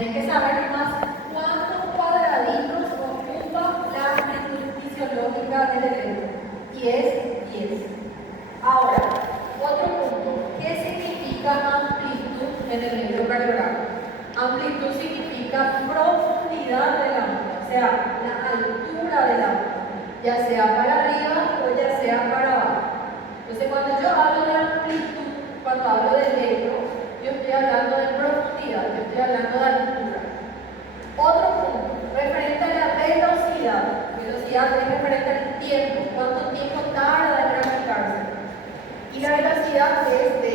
Tenés que saber más cuántos cuadraditos ocupa la amplitud fisiológica del elemento. Y es 10. Ahora, otro punto. ¿Qué significa amplitud en el electrocardiograma? Amplitud significa profundidad del onda, o sea, la altura del onda, ya sea para arriba o ya sea para abajo. Entonces, cuando yo hablo de amplitud, cuando hablo de electro, yo estoy hablando de profundidad, yo estoy hablando de altura. Otro punto, referente a la velocidad. Velocidad es referente al tiempo, cuánto tiempo tarda en graficarse. Y la velocidad es de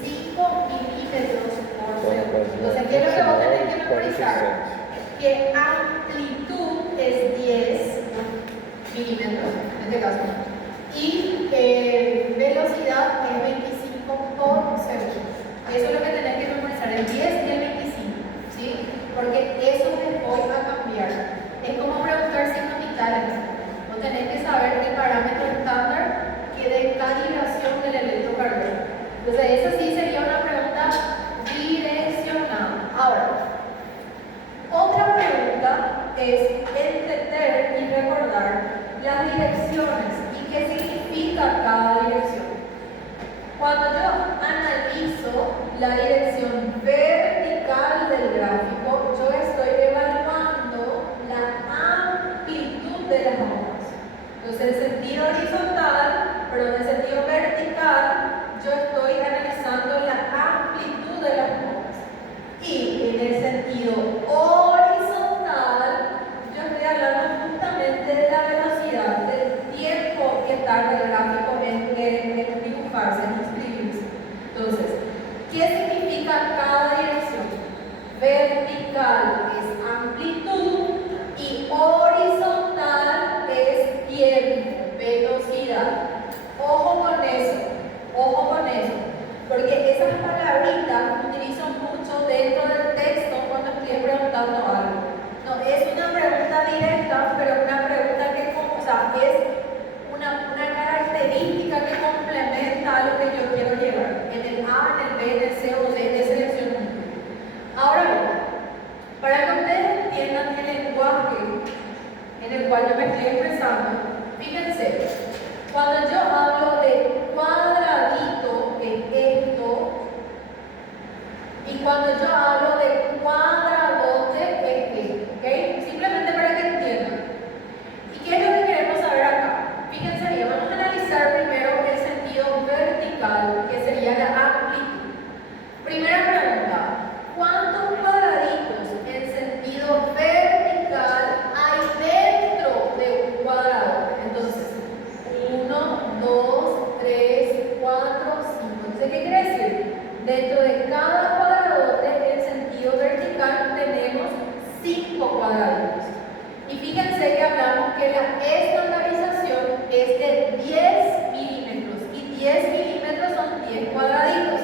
25 milímetros por segundo. Entonces, ¿qué es lo que vos tenés que memorizar? Que amplitud es 10 milímetros, en este caso. Y velocidad es 25 por segundo. Eso es lo que tenés que memorizar, el 10 y el 25, ¿sí? Porque eso después va a cambiar. Es como preguntar signos vitales. Vos tenés que saber el parámetro estándar que de calibración del electrocardiograma. Entonces, esa sí sería una pregunta direccionada. Ahora, otra pregunta es entender y recordar las direcciones y qué significa cada dirección. Cuando yo analizo la dirección vertical del gráfico, yo estoy evaluando la amplitud de las ondas. Entonces, en sentido horizontal, pero en el sentido vertical, yo estoy analizando la amplitud de las ondas. Y en el sentido horizontal, yo estoy hablando justamente de la velocidad, del tiempo que tarda el gráfico en dibujarse, en inscribirse. Entonces, ¿qué significa cada dirección? Vertical es amplitud y horizontal es tiempo, velocidad. Ojo con eso, porque esas palabritas utilizo mucho dentro del texto cuando estoy preguntando algo. No es una pregunta directa, pero una pregunta que, o sea, es una característica que complementa a lo que yo quiero llegar. En el A, en el B, en el C o D de selección múltiple. Ahora bien, para que ustedes entiendan el lenguaje en el cual yo me estoy expresando, fíjense, cuando yo hablo de cuadradito, es esto, y cuando yo hablo de cuadradote, es esto, ¿ok? Simplemente para que entiendan. ¿Y qué es lo que queremos saber acá? Fíjense bien, vamos a analizar primero el sentido vertical, que sería la amplitud. Primera pregunta, ¿cuántos cuadraditos en sentido vertical hay dentro de un cuadrado? Entonces, 1, 2, 3, 4, 5. Entonces, ¿qué quiere decir? Dentro de cada cuadradote en sentido vertical tenemos 5 cuadraditos. Y fíjense que hablamos que la estandarización es de 10 milímetros. Y 10 milímetros son 10 cuadraditos.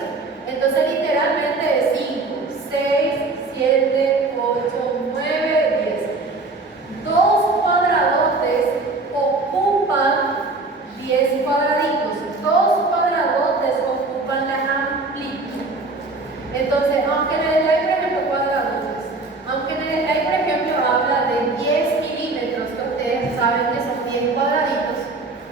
Entonces, literalmente es 5, 6, 7, 8, 9, 10. Dos cuadradotes ocupan 10 cuadraditos. Dos cuadradotes ocupan la amplitud. Entonces, aunque en el slide, por ejemplo, cuadradotes, aunque en el slide, por ejemplo, habla de 10 milímetros, que ustedes saben que son 10 cuadraditos,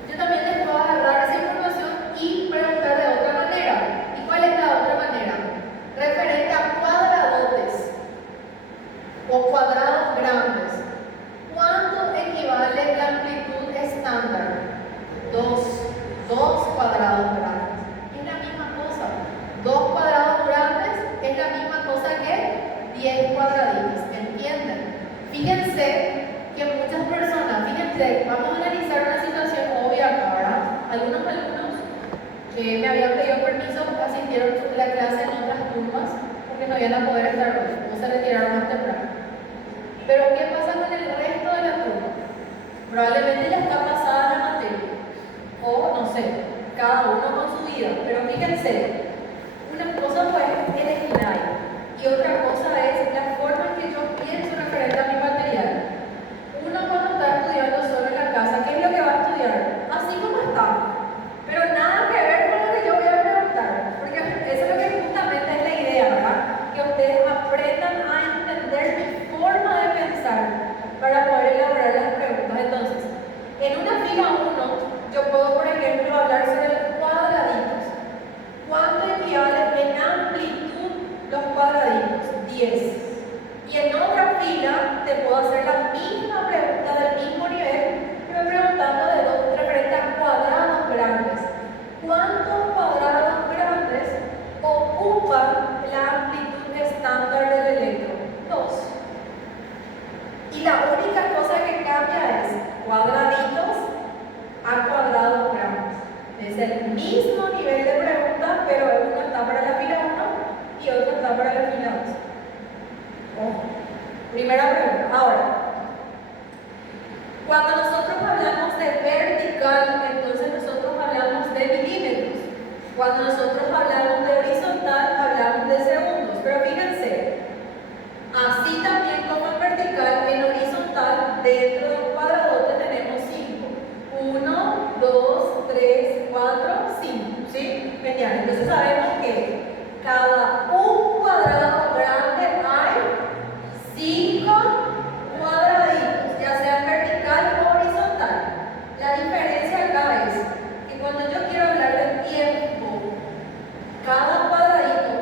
yo también les puedo agarrar esa información y preguntar de otra manera. ¿Y cuál es la otra manera? Referente a cuadradotes o cuadrados grandes. ¿Cuánto equivale la amplitud estándar? 2 cuadrados grandes. Es la misma cosa. 2 cuadrados grandes es la misma cosa que 10 cuadraditos. ¿Entienden? Fíjense que muchas personas, vamos a analizar una situación obvia acá, ¿verdad? Algunos alumnos que me habían pedido permiso asistieron a la clase en otras turmas porque no iban a poder estar hoy, o se retiraron más temprano. Pero ¿qué pasa con el resto de la turma? Probablemente ya está pasada la materia, o no sé, cada uno con su vida. Pero fíjense, una cosa fue el slide y otra cosa es la forma en que yo pienso referente a mi material. Uno cuando está estudiando solo en la casa, ¿qué es lo que va a estudiar? Así como está, pero nada que ver con lo que yo voy a preguntar, porque eso es lo que justamente es la idea, ¿verdad? Que ustedes aprendan a entender Es el mismo nivel de pregunta, pero uno está para la fila 1 y otro está para la fila 2. Ojo. Primera pregunta. Ahora, cuando nosotros hablamos de vertical, entonces nosotros hablamos de milímetros. Cuando nosotros hablamos de horizontal, hablamos de segundos. Pero fíjense, así también como en vertical, en horizontal, dentro de un cuadradote tenemos 5. 1, 2, 3, 4, 5. ¿Sí? Genial. Entonces sabemos que cada un cuadrado grande hay 5 cuadraditos, ya sea vertical o horizontal. La diferencia acá es que cuando yo quiero hablar de tiempo, cada cuadradito,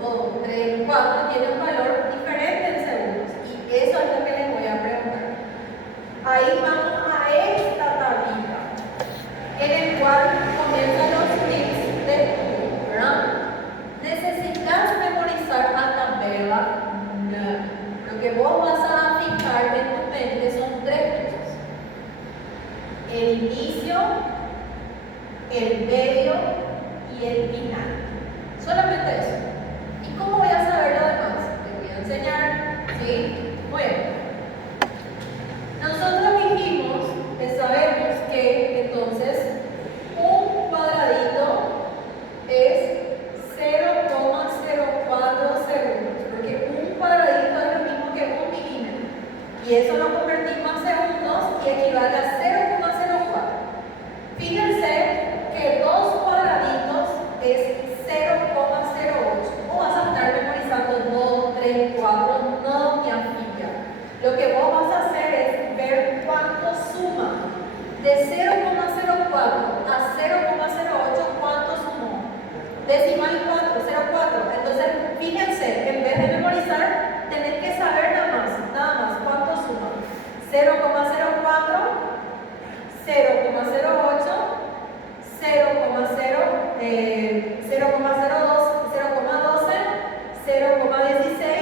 1, 2, 3, 4, tiene un valor diferente en segundos. Y eso es lo que les voy a preguntar. Ahí vamos a esta tablita, en el cual comienzan los tips de estudio, ¿verdad? ¿Necesitas memorizar a tabela? No. Lo que vos vas a fijar en tu mente son 3 cosas: el inicio, el medio y el final. Solamente eso. ¿Y cómo voy a saber lo demás? Te voy a enseñar. ¿Sí? Muy bien. Nosotros dijimos que sabemos que entonces un cuadradito es 0,04 segundos, porque un cuadradito es lo mismo que un milímetro. Y eso lo convertimos a segundos y equivale a 0,04. Fíjense que 2 cuadraditos es 0,08. No vas a estar memorizando 2, 3, 4, no te afilla. Lo que vos vas a hacer es ver cuánto suma. De 0,04 a 0,08, ¿cuánto sumó? Decimal 4, 0,4. Entonces, fíjense, en vez de memorizar, tenés que saber nada más, ¿cuánto suma? 0,04, 0,08, 0,02, 0,16,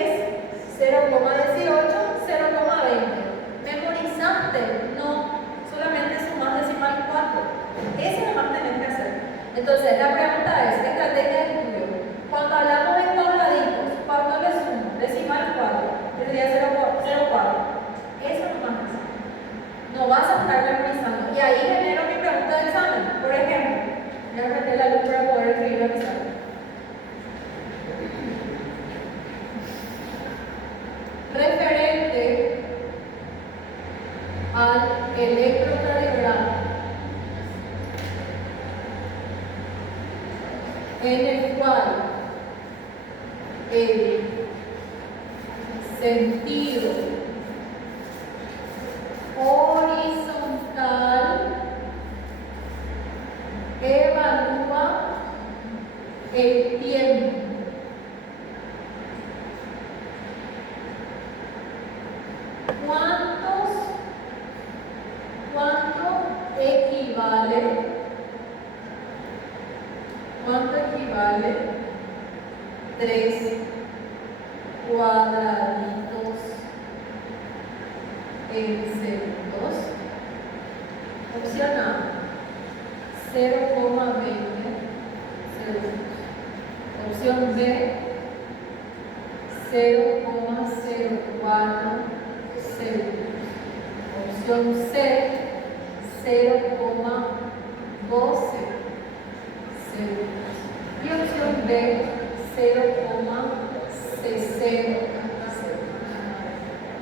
0,18, 0,20. ¿Memorizaste? No, solamente sumas decimal 4. Eso es lo más tenés que hacer. Entonces, la pregunta es, estrategia de estudio. Cuando hablamos de cuadraditos, ¿cuánto le sumo? Decimal 4. Sería 0,04. Eso es lo más que hacer. No vas a estar memorizando. Y ahí genero mi pregunta de examen. Por ejemplo, voy a prender la luz para poder escribir el examen. Referente al electrocardiograma, en el cual el sentido horizontal evalúa el tiempo. ¿Cuánto equivale 3 cuadraditos en segundos? Opción A, 0,20 segundos. Opción B, 0,04 segundos. Opción C, 0,12 segundos. Y opción D, 0,60 segundos.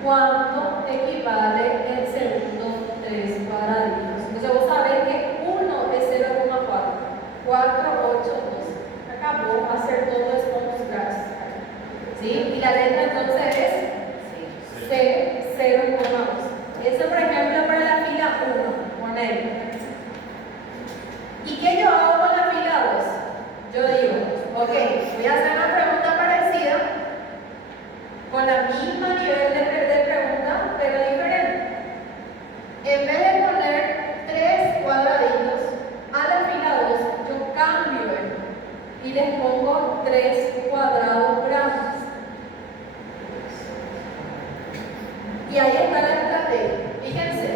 ¿Cuánto equivale el segundo 3 cuadraditos? Entonces vos sabés que 1 es 0,4, 4, 8, 12. Acabó, hacer todo esto con scratch. ¿Sí? Y la letra entonces es C, 0,2. Eso, por ejemplo, para la fila 1, ponele. ¿Y qué yo hago con la fila 2? Yo digo, ok, voy a hacer una pregunta parecida, con la misma nivel de pregunta, pero diferente. En vez de poner 3 cuadraditos a la fila 2, yo cambio y les pongo 3 cuadrados grandes. Y ahí está la estrategia. Fíjense,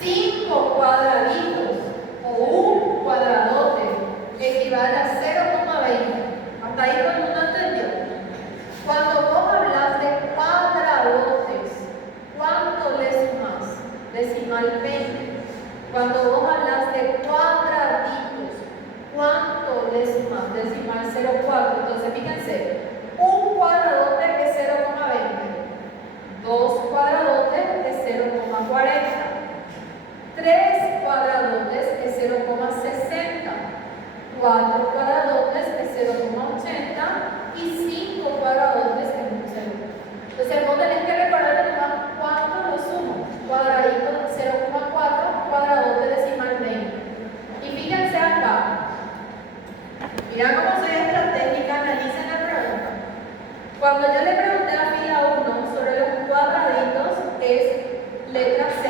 5 cuadraditos o un cuadrado decimal 20. Cuando vos hablas de cuadraditos, ¿cuánto le sumas? Decimal 0,4. Entonces fíjense, un cuadradote es 0,20, dos cuadradotes es 0,40, tres cuadradotes es 0,60, cuatro cuadradotes es 0,80 y cinco cuadradotes es 1,0. Entonces vos tenés que recordar nomás cuánto lo sumo. Cuadradito 0,4, cuadradote decimal 20. Y fíjense acá. Mira cómo soy estratégica, analicen la pregunta. Cuando yo le pregunté a fila 1 sobre los cuadraditos, es letra C.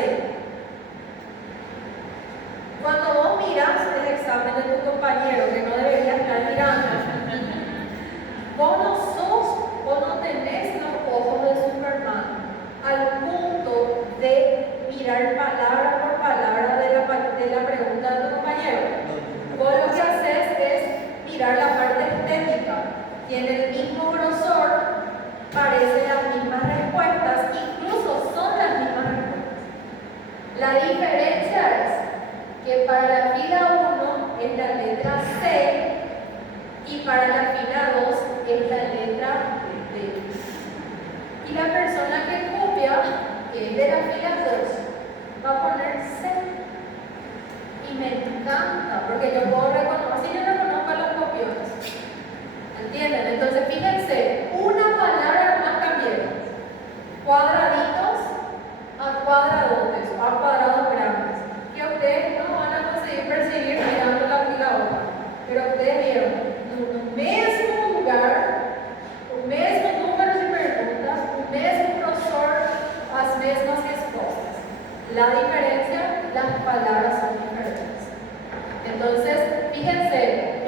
Cuando vos miras el examen de tu compañero, que no debería estar mirando, vos no sos o no tenés los ojos de Superman al punto de mirar palabra por palabra de la pregunta de tu compañero. Vos lo que haces es mirar la parte estética. Tiene el mismo grosor, parecen las mismas respuestas, incluso son las mismas respuestas. La diferencia es que para la fila 1 es la letra C y para la fila 2 es la letra D. Y la persona que copia, que es de la fila 2, va a poner C. Y me encanta, porque yo puedo reconocer, así yo reconozco a los copiones. ¿Entienden? Entonces fíjense, una palabra más cambié. Cuadraditos a cuadradotes, a cuadrados grandes. Que ustedes no van a conseguir percibir mirando la fila 1. Pero ustedes vieron, un mismo lugar, o mesmo número de preguntas, o mesmo grosor, as mesmas respostas. La diferencia, las palabras son diferentes. Entonces, fíjense,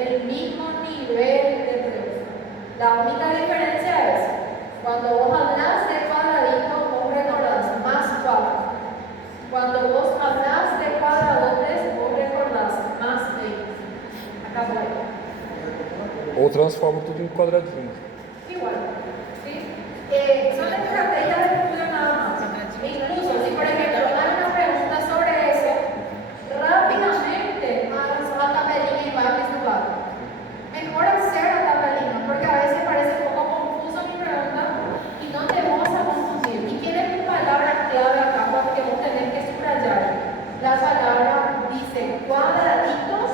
el mismo nivel de pregunta. La única diferencia es, cuando vos hablas de cuadradito, vos recordás más 4. Cuando vos hablas de cuadradotes, vos recordás más 20. Acabou. Ou transforma tudo em quadradinho. Igual, ¿sí? Son estrategias de estudio nada más. Incluso, si por ejemplo hay una pregunta sobre eso, rápidamente hagan su tabelina y bajen su barra. Mejor hacer la tabelina, porque a veces parece un poco confuso mi pregunta y no te vamos a confundir. ¿Y quién es tu palabra clave acá? Porque vos tenés que subrayar. La palabra dice cuadraditos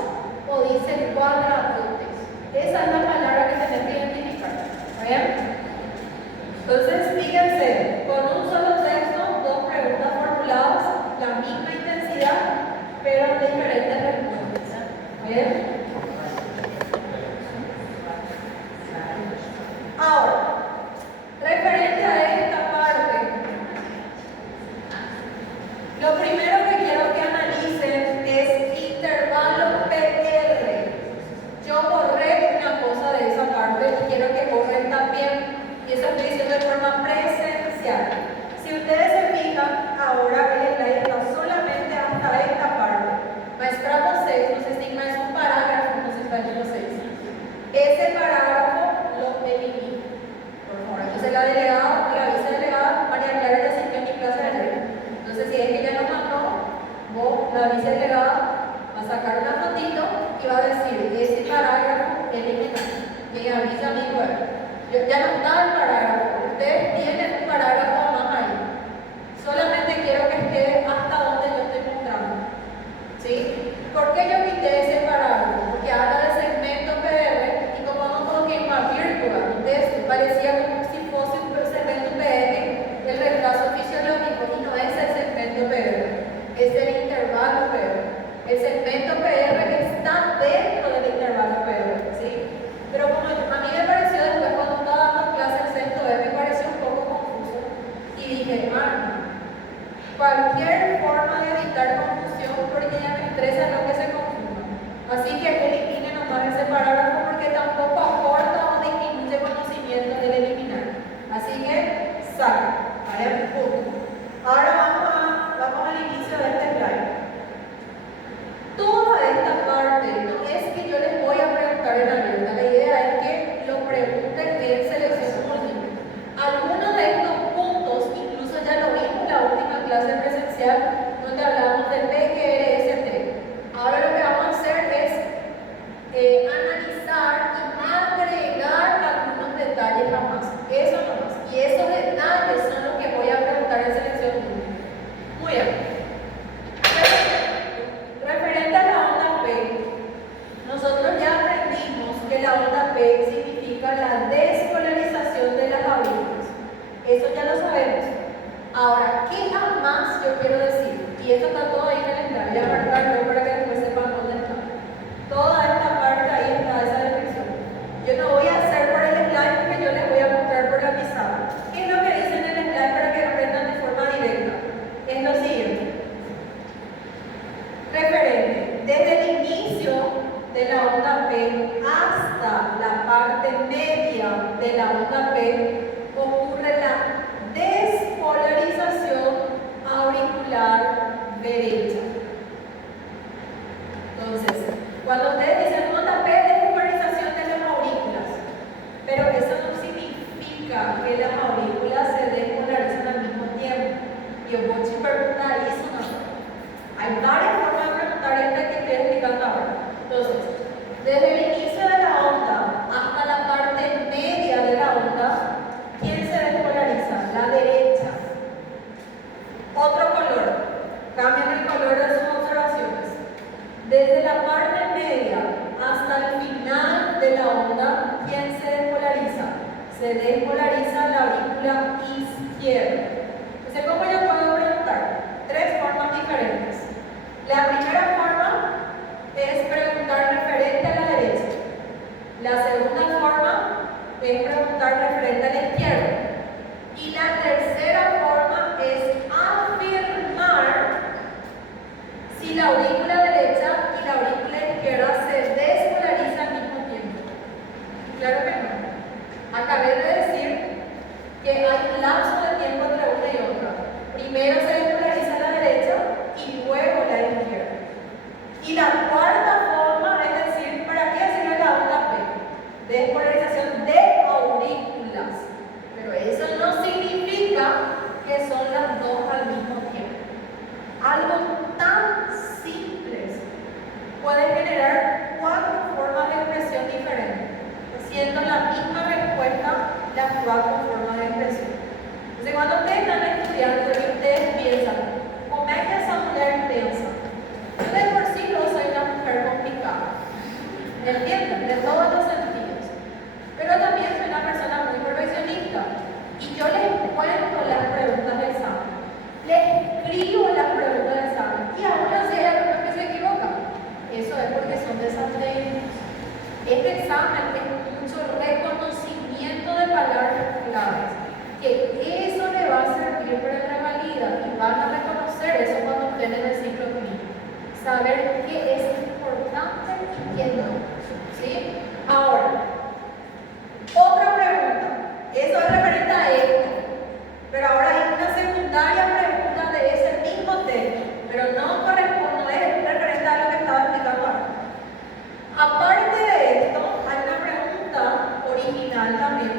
o dice cuadradotes. Esa es la palabra que tenés que identificar. ¿Bien? Entonces, fíjense, con un solo texto, dos preguntas formuladas, la misma intensidad, pero diferentes respuestas. ¿Bien? Ahora, referente a esta parte, lo primero que quiero que analicen es intervalo PR. Yo borré una cosa de esa parte y quiero que borren también, y eso estoy diciendo de forma presencial. Si ustedes se fijan, ahora el slide está solamente hasta esta parte. Maestrado 6 nos asigna es un parágrafo, nos está en los 6. Ese parágrafo lo eliminé, por favor. Entonces la delegada, la vicedelegada, María Clara ya asistió a mi clase de ayer. Entonces si es que ella nos mandó, vos, la vicedelegada, va a sacar una fotito y va a decir, ese parágrafo eliminado. Y avisa a mi web. Ya no está el parágrafo, ustedes tienen un parágrafo más ahí. Solamente quiero que esté hasta donde yo estoy mostrando. ¿Sí? ¿Por qué yo quité ese parágrafo? Porque habla de segmento PR y como no coloqué más virtual, entonces parecía como si fuese un segmento PR, el reemplazo fisiológico, y no es el segmento PR, es el intervalo PR. El segmento PR está dentro del intervalo PR, ¿sí? Pero como a mí me pareció después cuando estaba dando clase en sexto B, me pareció un poco confuso y dije, de la onda P, ocurre la despolarización auricular derecha. Entonces, cuando ustedes dicen onda P, despolarización de las aurículas, pero eso no significa que las aurículas se despolarizan al mismo tiempo. Y os voy a preguntar, ¿y eso no? Hay varias formas de preguntar esta que estoy explicando ahora. Entonces, desde el inicio de la onda hasta la parte media de la onda, ¿quién se despolariza? La derecha. Otro color. Cambien el color de sus observaciones. Desde la parte media hasta el final de la onda, ¿quién se despolariza? Se despolariza la aurícula izquierda. Entonces, ¿cómo yo puedo preguntar? Tres formas diferentes. La primera forma es preguntar referente a la derecha. La segunda forma es preguntar referente a la izquierda. Y la tercera forma es afirmar si la aurícula derecha y la aurícula izquierda se despolarizan al mismo tiempo. Claro que no. Acabé de decir que hay un lapso de tiempo entre una y otra. Primero se despolariza la derecha y luego la izquierda. Y la cuarta forma es decir, ¿para qué sirve la onda P? Despolarización de aurículas. Pero eso no significa que son las dos al mismo tiempo. Algo tan simple puede generar cuatro formas de expresión diferentes, siendo la misma respuesta las cuatro formas de expresión. Entonces, cuando ustedes están estudiando y ustedes piensan, ¿cómo es que esa mujer piensa? Yo de por sí no soy una mujer complicada, ¿entienden? De todos los sentidos. Pero también soy una persona muy perfeccionista. Y yo les cuento las preguntas del examen. Les escribo las preguntas del examen. Y aún así hay algunos que se equivocan. Eso es porque son desatenidos. Este examen es mucho reconocimiento de palabras claves. Que eso le va a servir para la valida. Y van a reconocer eso cuando estén en el ciclo clínico. Saber qué es importante y qué no. ¿Sí? Ahora, otra pregunta. Eso es referente a esto. Pero ahora hay una secundaria pregunta de ese mismo tema. Pero no corresponde, no es referente a lo que estaba explicando ahora. Aparte de esto, hay una pregunta original también,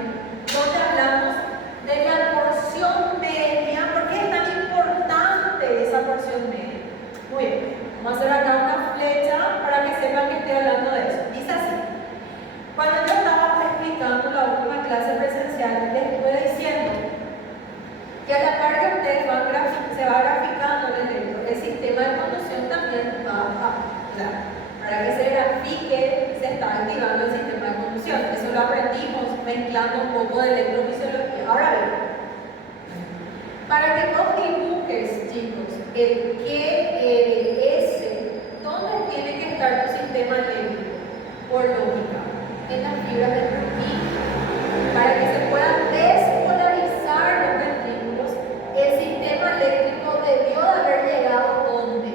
donde hablamos de la porción media. ¿Por qué es tan importante esa porción media? Muy bien, vamos a hacer acá una flecha para que sepan que estoy hablando de eso. Dice así. Cuando yo estaba explicando la última clase presencial, les estuve diciendo que a la par que ustedes se va graficando el sistema de conducción también va para que se grafique, se está activando el sistema de conducción. Eso lo aprendimos mezclando un poco de electrofisiología. Ahora bien, para que vos dibujes, chicos, el QRS, ¿dónde tiene que estar tu sistema eléctrico? Por lógica, en las fibras del Purkinje. Para que se puedan despolarizar los ventrículos, el sistema eléctrico debió de haber llegado ¿dónde?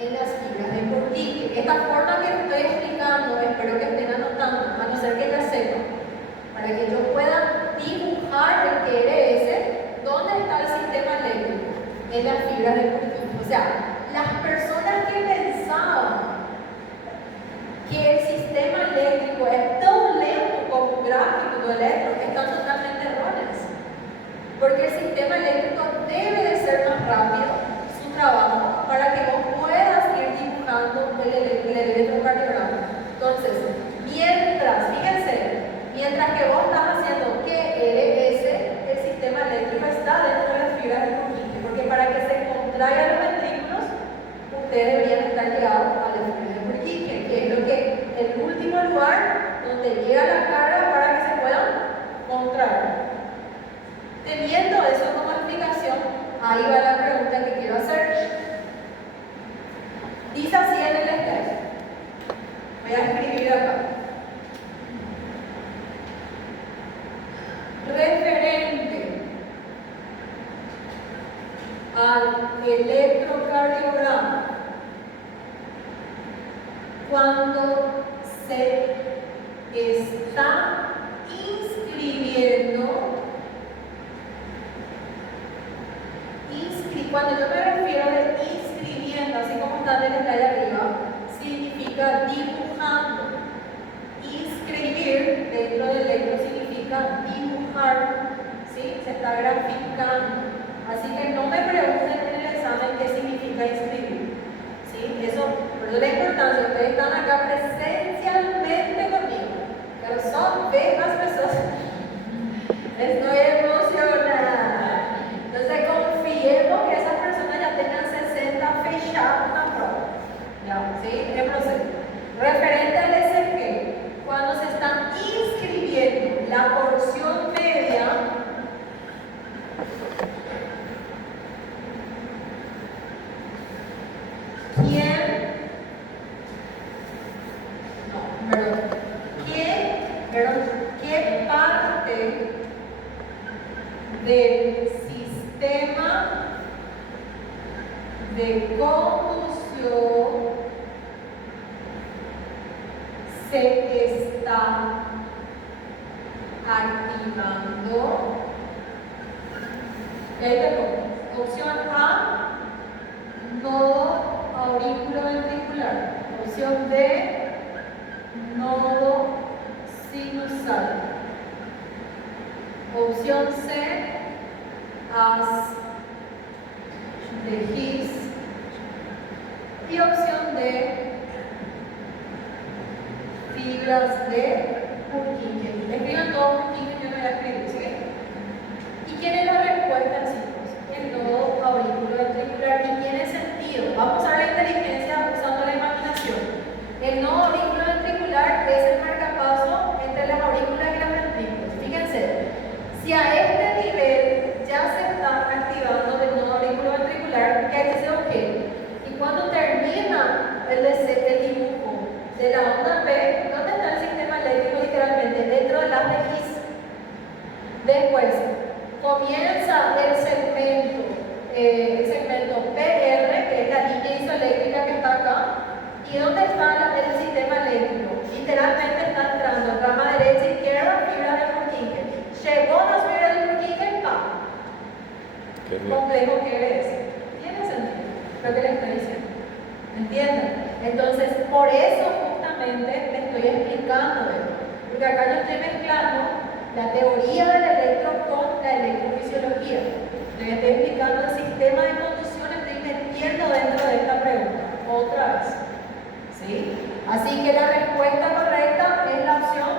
En las fibras del Purkinje. Esta forma que estoy explicando, espero que estén anotando, a no ser que ya sepan, para que yo pueda dibujar el QRS, ¿dónde está el sistema eléctrico? En las fibras del Purkinje. O sea, las personas que pensaban que el sistema eléctrico es tan lento como un gráfico de electro, están totalmente erróneas. Porque el sistema eléctrico debe de ser más rápido su trabajo para que vos puedas ir dibujando el electrocardiograma. Entonces, mientras que vos estás haciendo QRS, el sistema eléctrico está dentro de las fibras del Purkinje. Porque para que se contraigan los ventrículos, ustedes deberían estar llegados a las fibras del Purkinje, que es lo que el último lugar donde llega la carga para que se puedan contraer. Teniendo eso como explicación, ahí va la pregunta que quiero hacer. Dice así en el slide. Voy a escribir acá. Referente al electrocardiograma, cuando se está inscribiendo inscribiendo. Cuando yo me refiero de inscribiendo, así como está en el slide arriba, significa dibujando. Inscribir dentro del electro significa dibujar, ¿sí? Se está graficando. Así que no me pregunten en el examen qué significa inscribir, ¿sí? Eso, por eso la importancia, ustedes están acá presencialmente conmigo, pero son bellas personas. Estoy emocionada. Entonces confiemos que esas personas ya tengan 60 fechadas una prueba. Ya, ¿sí? El proceso. Referente al SG, cuando se están inscribiendo la porción media, ¿qué parte del sistema de conducción se está activando? Opción A, nodo auriculoventricular. Opción B, nodo sinusal. Opción C, as de His. Y opción D, fibras de Purkinje. Escriban todo Purkinje, yo no voy a escribir, ¿sí? ¿Y quién es la respuesta, chicos? El nodo auriculoventricular. ¿Y tiene sentido? Vamos a ver la inteligencia usando la imaginación. El nodo auriculoventricular es el marcapaso entre las aurículas y las ventrículas. Fíjense, si a este nivel ya se está activando el nodo auriculoventricular, ¿qué dice OK? Y cuando termina el dibujo de la onda P, ¿dónde está el sistema eléctrico literalmente? Dentro de las de His. Después, comienza el segmento PR, que es la línea isoeléctrica que está acá. ¿Y dónde está el sistema eléctrico? Literalmente está entrando rama derecha, izquierda, fibra de Purkinje. Llegó las fibras de Purkinje, ¡pam! Complejo que es. ¿Tiene sentido lo que les estoy diciendo? ¿Entienden? Entonces, por eso justamente les estoy explicando esto. Porque acá yo estoy mezclando la teoría del electro con la electrofisiología. Les estoy explicando el sistema de conducción, estoy metiendo dentro de esta pregunta. Otra vez. ¿Sí? Así que la respuesta correcta es la opción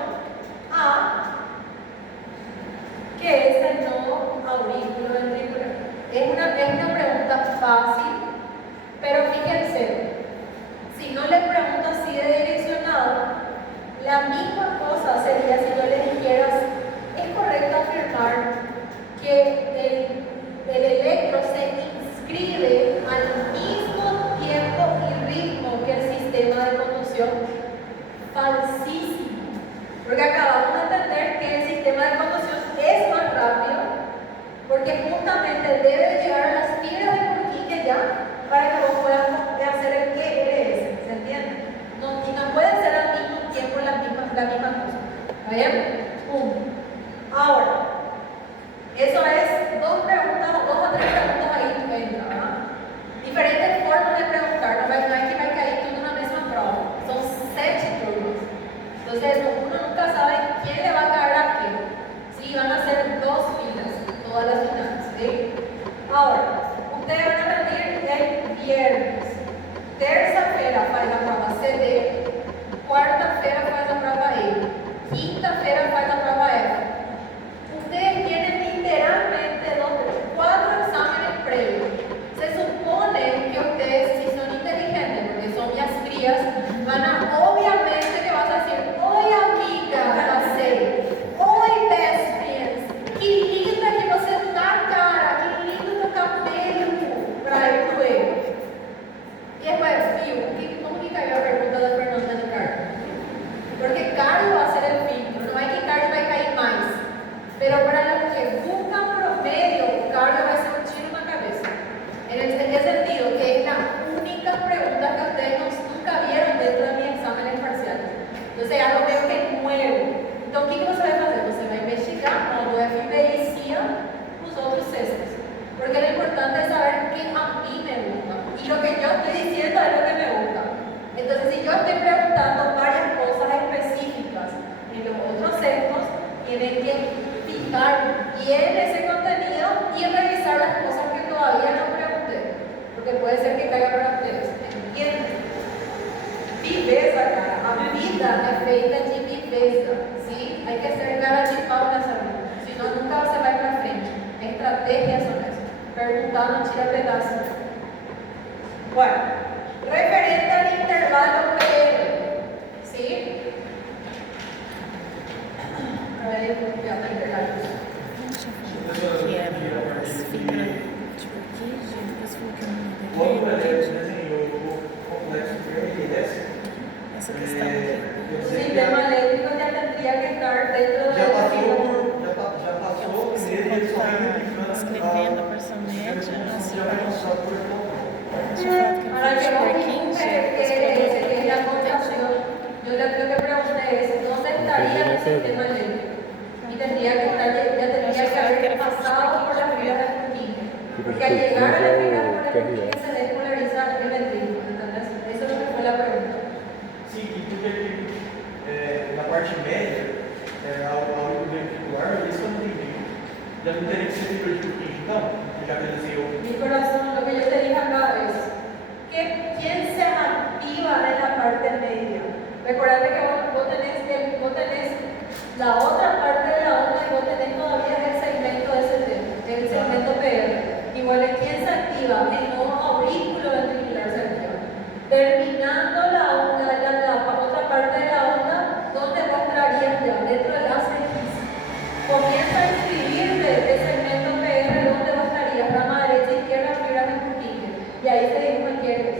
A, que es el nodo auriculoventricular. Es una pregunta fácil, pero fíjense, si no les pregunto así de direccionado, la misma cosa sería si yo les dijera, ¿es correcto afirmar que el electro se inscribe al mismo tiempo y ritmo que el sistema de conducción? Falsísimo. Porque acabamos de entender que el sistema de conducción es más rápido, porque justamente debe llegar a las fibras de Purkinje ya para que vos puedas hacer el QRS. ¿Se entiende? Y no puede ser al mismo tiempo la misma cosa. ¿Está bien? Ahora, eso es dos o tres preguntas ahí entra, ¿verdad? Diferentes formas de preguntar. No hay que vai cair tudo na mesma prova. Son 7 turnos. Entonces, uno nunca sabe quién le va a caer a qué. Sí, van a ser 2 filas, todas las finales. ¿Sí? Ahora, ustedes van a rendir el viernes. Terça-feira faz a prova CD. Quarta-feira faz a prova E. Quinta-feira faz a prova F. Ustedes tienen literalmente 4 exámenes previos. Se supone que ustedes, si son inteligentes, porque son mías crías, van a, obviamente que vas a decir, oi amiga, pasei, oi best friends, que linda que você tá, cara, que lindo teu cabelo, pra ir pro erro. E después, Fio, como que caiu a pergunta da Fernanda? vida é feita de viveza, sim? Hay que ser cara de pau nessa vida, senão nunca você vai para frente. A estratégia é essa mesmo. Perguntar não tira pedaço. Bueno, referente al intervalo PR, ¿sí? A ver, voy a aprender la luz. Que era as fibras, tipo aqui, gente, depois falou que não Quando ia ele desenhou o complexo PRS, essa questão. Un sistema eléctrico ya tendría que estar dentro de já la passou fibra. já passou primeiro e ele só vem Escrevendo a personagem, já vai passar por Ahora que vos dijiste que es la contracción, yo lo que pregunté es, ¿dónde estaría el sistema eléctrico? Y tendría que estar, ya tendría que haber pasado por las fibras de Purkinje. Porque al llegar a las fibras de Purkinje se despolariza el eléctrico, ¿entendés? Eso es lo que fue la pregunta. sim, e porque na parte média, a auricular ventricular, isso eu não entendi. Já não teria que ser fibra de Purkinje, então? Já que ele desenhou. Mi corazón, lo que yo te dije acá es que quién se activa en la parte media. Recordate que vos tenés la otra parte de la onda y vos tenés todavía el segmento ST, el segmento PR. Igual es quién se activa, el nuevo aurículo ventricular se activa. Terminando la onda, la otra parte de la onda, ¿dónde vos entrarías ya? Dentro del ACX. Comienza a inscribirte el segmento PR, ¿dónde vos estarías? Rama derecha, izquierda, fibras de Purkinje. Y ahí se dibuja izquierda.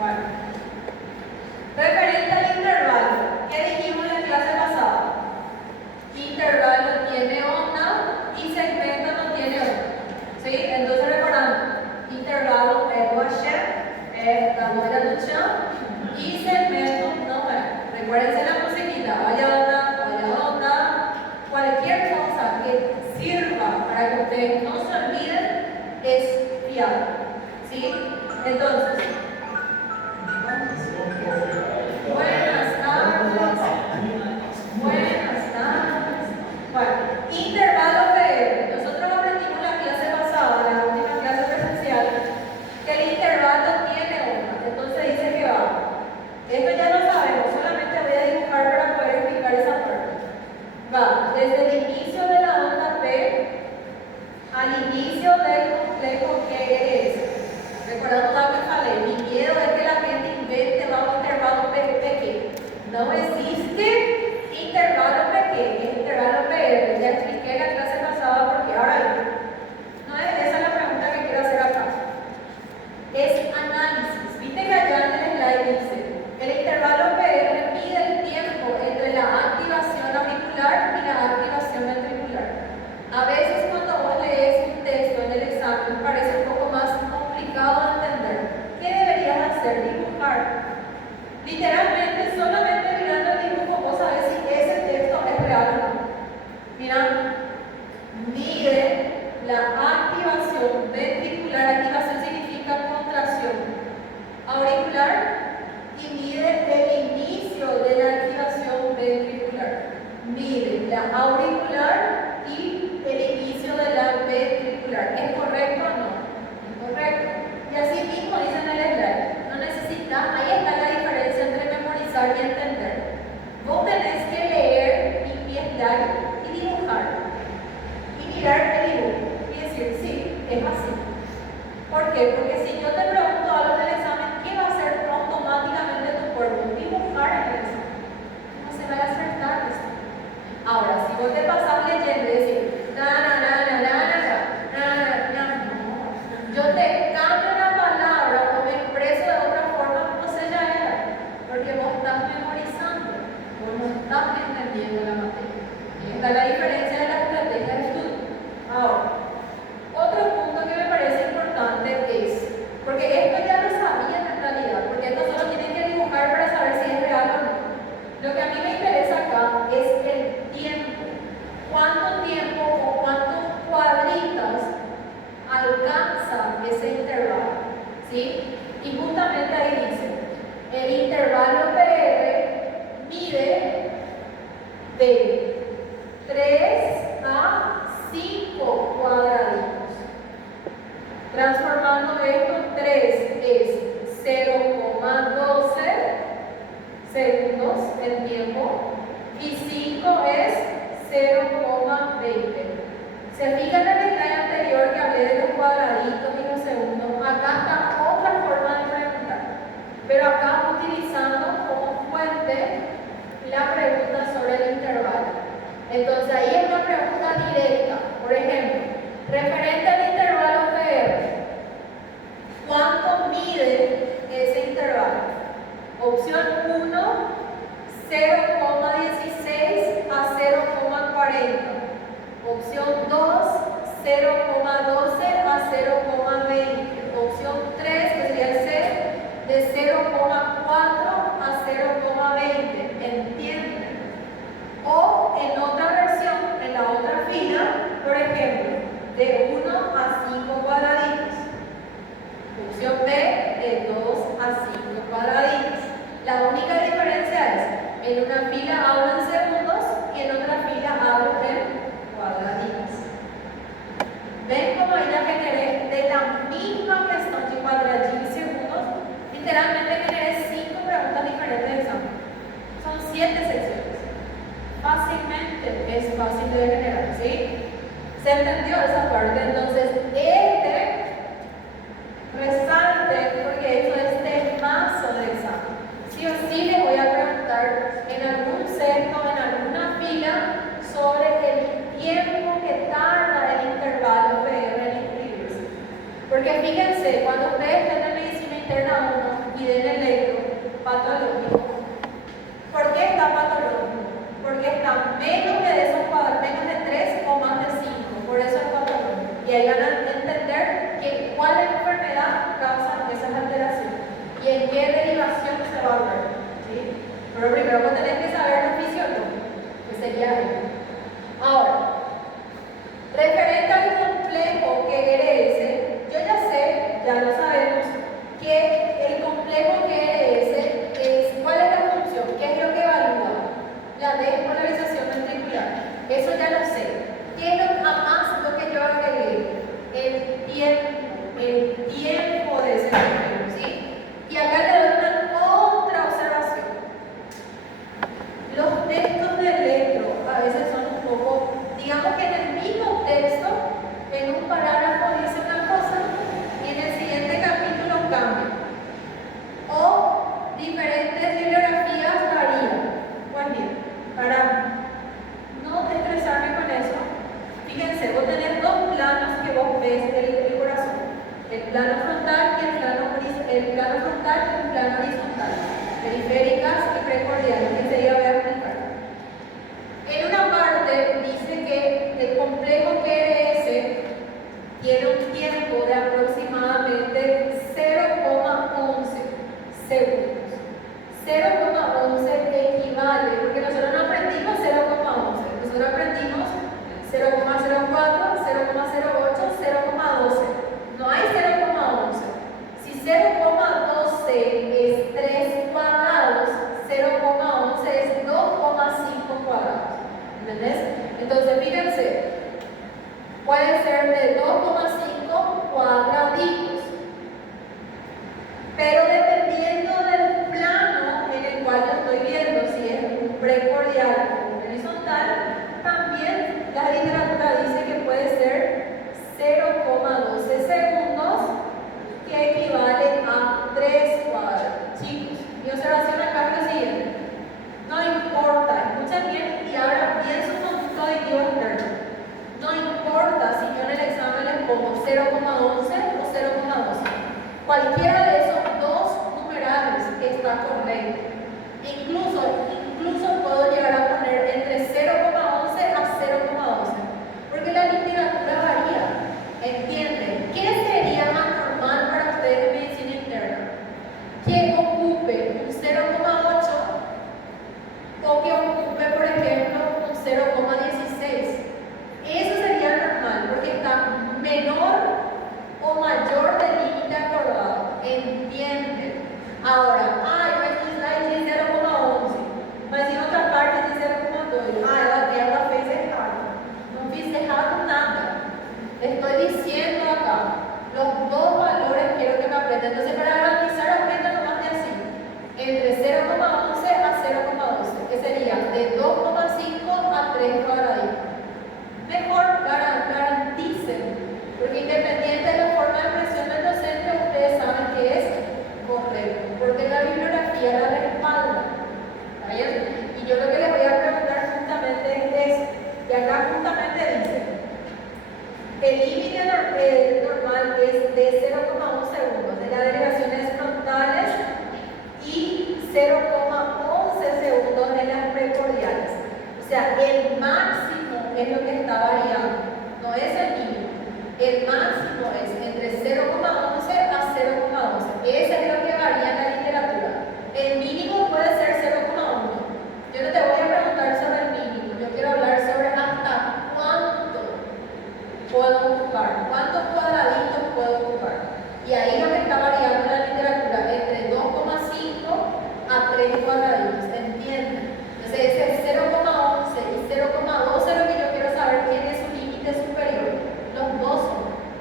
Bueno. Referente al intervalo, ¿qué dijimos en la clase pasada? Intervalo tiene onda y segmento no tiene onda. ¿Sí? Entonces recordando, intervalo es guaché, la buena lucha, y segmento no es. Recuérdense la musiquita, vaya onda, cualquier cosa que sirva para que ustedes no se olviden es fiable. ¿Sí? Entonces, buenas tardes. Bueno, intervalo PR. Nosotros aprendimos la clase pasada, la última clase presencial, que el intervalo tiene onda. Entonces dice que va. Esto ya lo sabemos, solamente voy a dibujar para poder explicar esa parte. Va desde el inicio de la onda P al inicio del complejo que es. Recordando lo que falei, mi miedo es que la gente invente un intervalo pequeño. No existe intervalo pequeño, es intervalo PR. Ya expliqué la clase pasada porque ahora no es esa la pregunta que quiero hacer acá. Es análisis. Viste que allá en el slide dice, el intervalo PR mide el tiempo entre la activación auricular y la activación ventricular. A veces cuando vos lees un texto en el examen parece un poco más complicado de entender. ¿Qué deberías hacer? Dibujar. Literalmente, solamente mirando el dibujo vos sabés si ese texto es real o no. Mira, mide la activación ventricular. Activación significa contracción auricular y mide el inicio de la activación ventricular. Mide la auricular y el inicio de la ventricular. ¿Es correcto o no? Incorrecto. Y así mismo dicen en el slide. No necesitas, ahí está la diferencia entre memorizar y entender. Vos tenés que leer y slide y dibujar. Y mirar el dibujo y decir, sí, es así. ¿Por qué? Porque si yo te pregunto algo en el examen, ¿qué va a hacer automáticamente tu cuerpo? Dibujar en el examen. No se va a acertar esto. Ahora, si vos te pasás leyendo y decís, yo te cambio una palabra o me expreso de otra forma, no sé ya era, porque vos estás memorizando, vos no estás entendiendo la materia. Y esta es la diferencia de la estrategia de estudio. Ahora, otro punto que me parece importante es, porque esto ya lo sabían en realidad, porque esto solo tienen que dibujar para saber si es real o no. Lo que a mí me interesa acá es el tiempo. ¿Cuánto tiempo o cuántos cuadritos alcanza ese intervalo? ¿Sí? Y justamente ahí dice, el intervalo PR mide de 3 a 5 cuadraditos. Transformando esto, 3 es 0,12, 0,12 el tiempo y 5 es 0,20. Se fijan en el slide anterior que hablé de los cuadraditos y los segundos. Acá está otra forma de preguntar, pero acá utilizando como fuente la pregunta sobre el intervalo. Entonces ahí es una pregunta directa. Por ejemplo, referente al intervalo PR, ¿cuánto mide ese intervalo? Opción 1, 0,16 a 0,40. Opción 2, 0,12 a 0,20. Opción 3, que sería el C, de 0,4 a 0,20. ¿Entienden? O en otra versión, en la otra fila, por ejemplo, de 1 a 5 cuadraditos. Opción B, de 2 a 5 cuadraditos. La única diferencia es, en una fila hablo en segundos y en otra fila hablo en cuadraditos. ¿Ven cómo ahí la generé de la misma cuestión de cuadraditos y segundos? Literalmente generé 5 preguntas diferentes de examen. Son 7 secciones. Fácilmente es fácil de generar, ¿sí? ¿Se entendió esa parte? Entonces, resalte, porque eso es temazo de examen. Sí o sí les voy a preguntar en algún sesgo, en alguna fila, sobre el tiempo que tarda el intervalo PR en inscribirse. Porque fíjense, cuando ustedes den en medicina interna 1 y den electro patológico, ¿por qué está patológico? Porque está menos de esos cuadrados, menos de 3 o más de 5, por eso es patológico. Y ahí van a entender que cuál enfermedad causa esas alteraciones y en qué derivación se va a ver, ¿sí? Pero primero vos tenés que saber el fisiológico, que sería ahí. Ahora, referente al complejo QRS, yo ya sé, ya lo sabemos, que el complejo QRS es, ¿cuál es la función? ¿Qué es lo que evalúa? La despolarización ventricular. Eso ya lo sé. ¿Qué es más lo que yo agregué? El tiempo de ese complejo, ¿sí? Y acá le doy una otra observación. Los textos de electro a veces son un poco, digamos que en el mismo texto, en un parágrafo dice una cosa y en el siguiente capítulo cambia. O diferentes bibliografías varían. Pues bien, para no estresarme con eso, fíjense, vos tenés dos planos que vos ves del corazón. El plano frontal y el plano frontal y un plano horizontal. Periféricas y precordiales, que enseguida voy a explicar. En una parte dice que el complejo QRS tiene un tiempo de aproximadamente 0,11 segundos. 0,11 equivale, porque nosotros no aprendimos 0,11, nosotros aprendimos 0,04, 0,08, 0,12. No hay 0,11. Si 0,12 es 3 cuadrados, 0,11 es 2,5 cuadrados. ¿Entendés? Entonces, fíjense, puede ser de 2,5 cuadraditos. Pero dependiendo del plano en el cual yo estoy viendo, si es un precordial o un horizontal, también la literatura dice que puede ser 0,12 segundos, que equivale a 3 cuadrados. Chicos, mi observación acá es la siguiente. No importa, escuchen bien y ahora bien su conducto auditivo externo. No importa si yo en el examen les pongo 0,11 o 0,12. Cualquiera de esos dos numerales está correcto. Incluso puedo llegar a poner entre 0,11 a 0,12. Porque la literatura varía. ¿Entienden? ¿Qué sería anormal para ustedes en medicina interna? Que ocupe un 0,8 o que ocupe, por ejemplo, un 0,16. Eso sería normal porque está menor o mayor del límite acordado. El límite normal es de 0,1 segundos de las derivaciones frontales y 0,11 segundos de las precordiales. O sea, el máximo es lo que está variando, no es el mínimo. El máximo es entre 0,11 a 0,12. Ese es lo que varía en la literatura. El mínimo puede ser 0,1. Yo no te voy a preguntar sobre el mínimo, yo quiero hablar sobre hasta cuánto puedo ocupar, cuántos cuadraditos puedo ocupar. Y ahí lo que está variando en la literatura entre 2,5 a 3 cuadraditos, ¿entienden? Entonces ese es 0,11 y 0,12 lo que yo quiero saber quién es su límite superior. Los dos,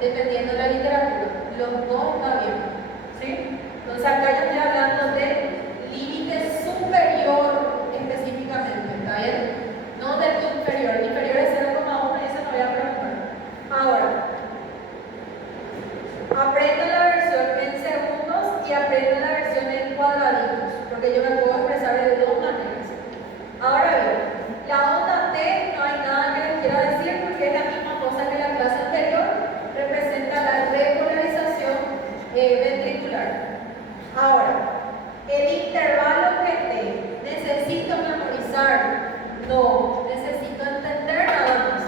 dependiendo de la literatura, los dos está bien, ¿sí? Entonces acá yo estoy hablando de límite superior específicamente, ¿está bien? No del inferior, el inferior es 0,1 y eso no voy a preguntar. Ahora, aprendan la versión en segundos y aprendan la versión en cuadraditos, porque yo me puedo expresar de dos maneras. Ahora bien, la onda T no hay nada que les quiera decir porque es la misma cosa que la clase anterior, representa la repolarización ventricular. Ahora, el intervalo que T, necesito memorizar, no, necesito entender nada más.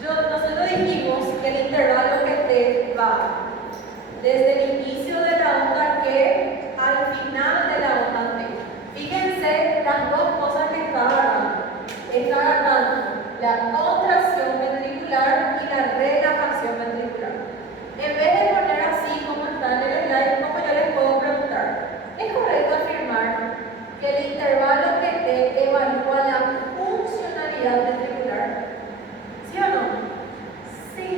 Nosotros dijimos que el intervalo que T va desde el inicio de la onda que al final de la onda T. Fíjense las dos cosas que está agarrando. Está agarrando la contracción ventricular y la relajación ventricular. En vez de poner así como está en el slide, como yo les puedo preguntar, ¿es correcto afirmar que el intervalo que T evalúa la funcionalidad ventricular? ¿Sí o no? Sí.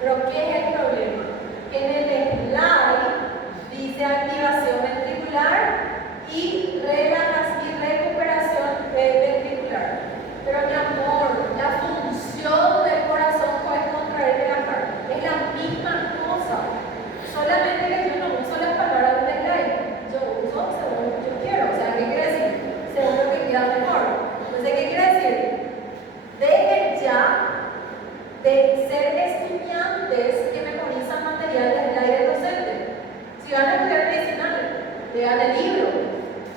Pero ¿qué es el problema? Que en el slide dice activación ventricular y recuperación ventricular. Pero mi amor, la función del corazón es contraer y relajar. Es la misma cosa. Solamente que yo no uso las palabras del slide. Yo uso según lo que yo quiero. O sea, ¿qué quiere decir? Según lo que queda mejor. Entonces, ¿qué quiere decir? Dejen ya de ser estudiantes que memorizan material del slide docente. Si van a estudiar medicina, lean el libro.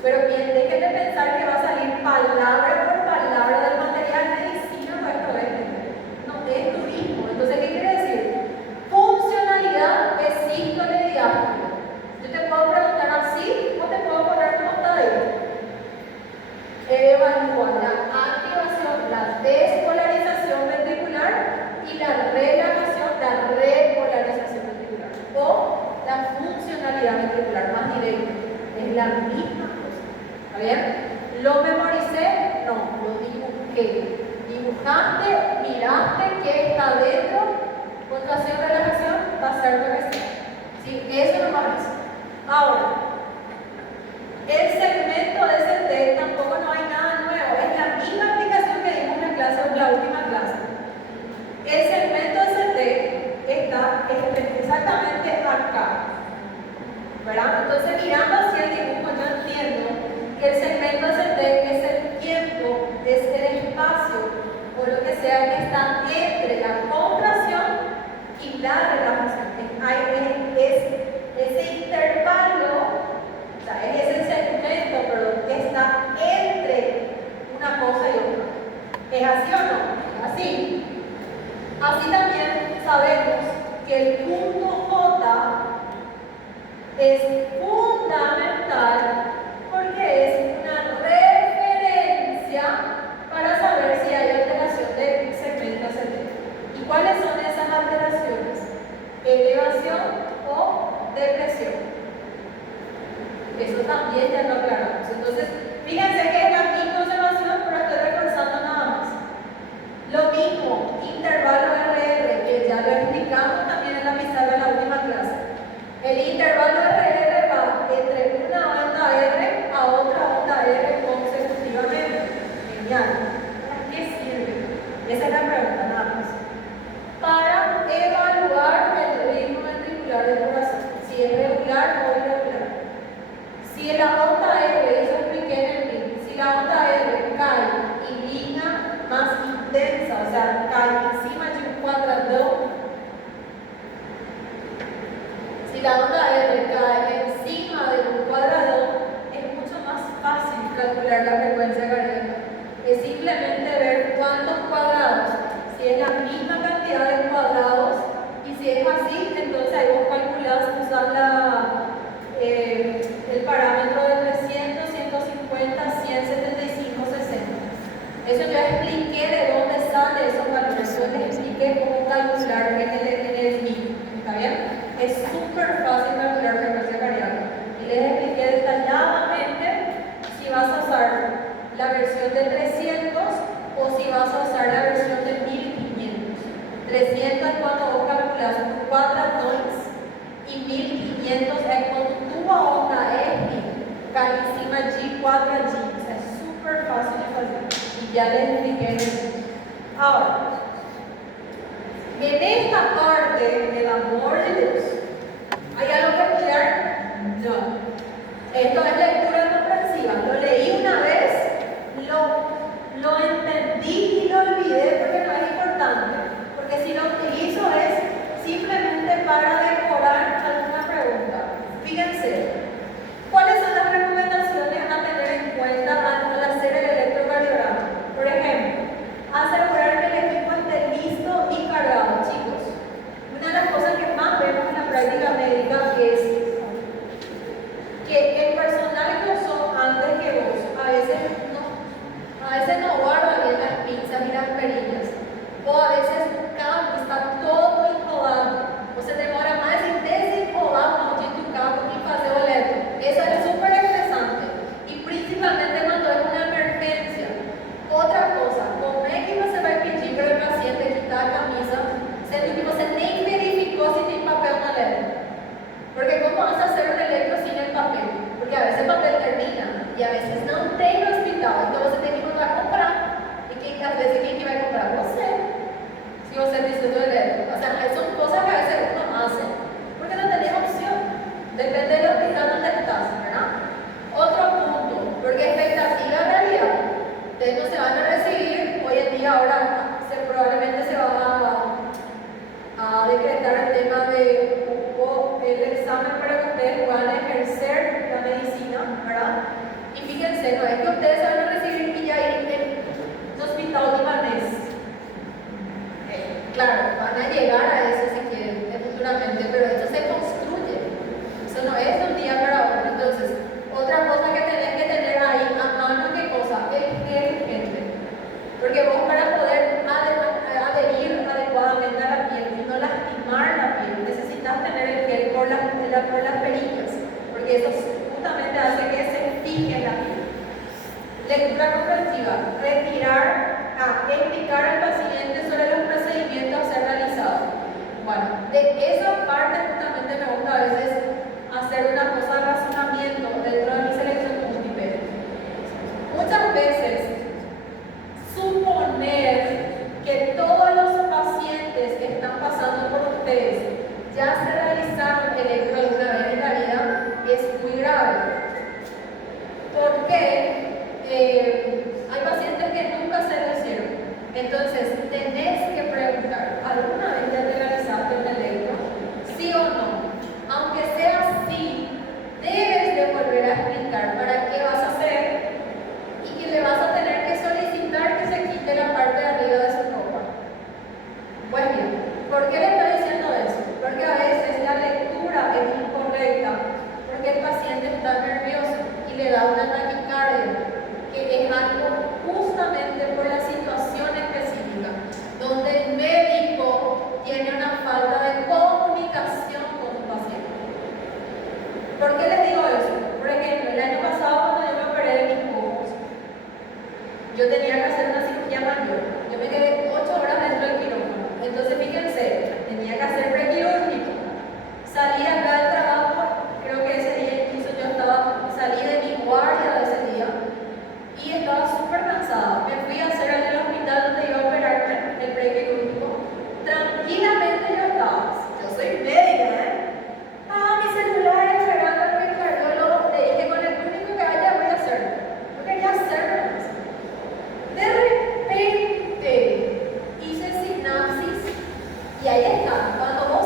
Pero bien, dejen de pensar que va a salir palabra por palabra del material medicina o esto es. No, es turismo. Entonces, ¿qué quiere decir? Funcionalidad de síndrome de diálogo. Yo te puedo preguntar así o te puedo poner como está ahí. Evalúa la activación, la despolarización ventricular y la relajación, la repolarización ventricular. O la funcionalidad ventricular, más directa. Es la misma cosa. ¿Está bien? ¿Lo memoricé? No, lo dibujé. Dibujaste, miraste qué está dentro. Contracción, relajación, va a ser lo que sea. ¿Sí? Eso no va a ser. Ahora, el segmento de ST tampoco no hay nada nuevo. Es la misma aplicación que dimos en la última clase. El segmento ST está exactamente acá. ¿Verdad? Entonces, mirando hacia el dibujo, yo entiendo que el segmento ST es el tiempo, es el espacio, o lo que sea que está entre la contracción y la relajación. Es ese intervalo, o sea, es ese segmento, pero que está entre una cosa y otra. ¿Es así o no? Así. Así también sabemos que el punto J es fundamental porque es una referencia para saber si hay alteración del segmento ST. ¿Y cuáles son esas alteraciones? Elevación o depresión. Eso también ya lo aclaramos. Entonces, fíjense que es la misma observación, pero estoy reforzando nada más. Lo mismo, intervalo RR, que ya lo explicamos también en la pizarra de la última clase. El intervalo RR va entre una onda R a otra onda R consecutivamente. Genial. ¿Para qué sirve? Esa es la pregunta, nada más. Para evaluar el ritmo ventricular del corazón, si es regular o irregular. Si la onda R, eso expliqué en el link, si la onda R cae y línea más intensa, o sea, cae encima de un cuadrado la onda R cae encima de un cuadrado, es mucho más fácil calcular la frecuencia cardíaca. Es simplemente ver cuántos cuadrados, si es la misma cantidad de cuadrados, y si es así, entonces ahí vos calculás usando el parámetro de 300, 150, 175, 60. Eso ya expliqué de dónde sale esos valores, yo les expliqué cómo calcular en el SMI, ¿está bien? Es súper fácil calcular frecuencia cardíaca. Y les expliqué detalladamente si vas a usar la versión de 300 o si vas a usar la versión de 1500. 300 es cuando vos calculas tu quadratones y 1500 es cuando tu onda SMI cae encima G4 G. O sea, es súper fácil de hacer. Y ya les expliqué eso. Ahora, en esta parte del amor de Dios, ¿hay algo que estudiar? No. Esto es lectura comprensiva. Lo leí una vez, lo entendí y lo olvidé porque no es importante. Porque si lo utilizo es simplemente para decorar alguna pregunta. Fíjense, ¿cuáles son las recomendaciones a tener en cuenta al hacer el electrocardiograma? Por ejemplo, asegurar que el equipo esté listo y cargado, chicos. Una de las cosas que más vemos en la práctica médica es que el personal que usó antes que vos a veces no guarda bien las pinzas y las perillas, o a veces un cable está todo encolado, o se demora más en desencolar un maldito cabo y hacer o eletro. Eso es súper estresante, y principalmente cuando es una emergencia. Otra cosa, ¿cómo es que você vai pedir para el paciente quitar la camisa, sendo que você nem verificó si tiene papel na letra? Porque ¿cómo vas a hacer un electro sin el papel? Porque a veces el papel termina y a veces no tem no hospital, entonces você tem que mandar a comprar. Y a veces quien va a comprar você, si você dice do electro. O sea, son cosas que a veces uno hace porque no tenés opción. Depende del hospital donde estás, ¿verdad? Otro punto, porque expectativa realidad. Ustedes no se van a recibir, hoy en día ahora probablemente se va a decretar el tema de el examen para que ustedes puedan ejercer la medicina, ¿verdad? Y fíjense, no es que ustedes se van a recibir y ya ir en un hospital libanés. Claro, van a llegar a eso si quieren futuramente, pero esto se construye. Eso no es de un día para otro. Entonces, otra cosa que tenés que tener ahí a mano, ¿qué cosa? El gel urgente. Porque vos para poder adherir adecuadamente a la piel y no lastimar la piel, necesitas tener el gel por las perillas, porque eso justamente hace que se fije la piel. Lectura comprensiva, explicar al paciente sobre los procedimientos a ser realizados. Bueno, de esa parte justamente me gusta a veces hacer una cosa de razonamiento dentro de mi selección múltiple. Muchas veces suponer que todos los pacientes que están pasando por ustedes ya se realizaron electro alguna vez en la vida es muy grave. Porque hay pacientes que nunca se lo hicieron. Entonces, tenés que preguntar, ¿alguna vez ya te realizaste un electro? ¿Sí o no? Aunque sea así, debes de volver a explicar para qué vas a hacer y que le vas a tener que solicitar que se quite la parte de arriba de su ropa. Pues bien, ¿por qué le estoy diciendo eso? Porque a veces la lectura es incorrecta, porque el paciente está nervioso y le da una taquicardia, que es algo justamente por la situación específica, donde el médico tiene una falta de comunicación con su paciente. ¿Por qué les digo eso? Por ejemplo, el año pasado cuando yo me operé de mis ojos, yo tenía que hacer una cirugía mayor. Yo me quedé 8 horas dentro del quirófano. Entonces, fíjense, tenía que hacer prequirúrgico. Salí acá del trabajo, creo que ese día incluso salí de mi guardia de ese día y estaba súper cansada. Me fui a hacer en el hospital donde iba a operarme el prequirúrgico. Tranquilamente yo estaba. Yo soy médica, mi celular esperando al cardiólogo. Le dije con el único que vaya voy a hacerlo. No quería hacerlo. De repente hice sinapsis y ahí está. Cuando vos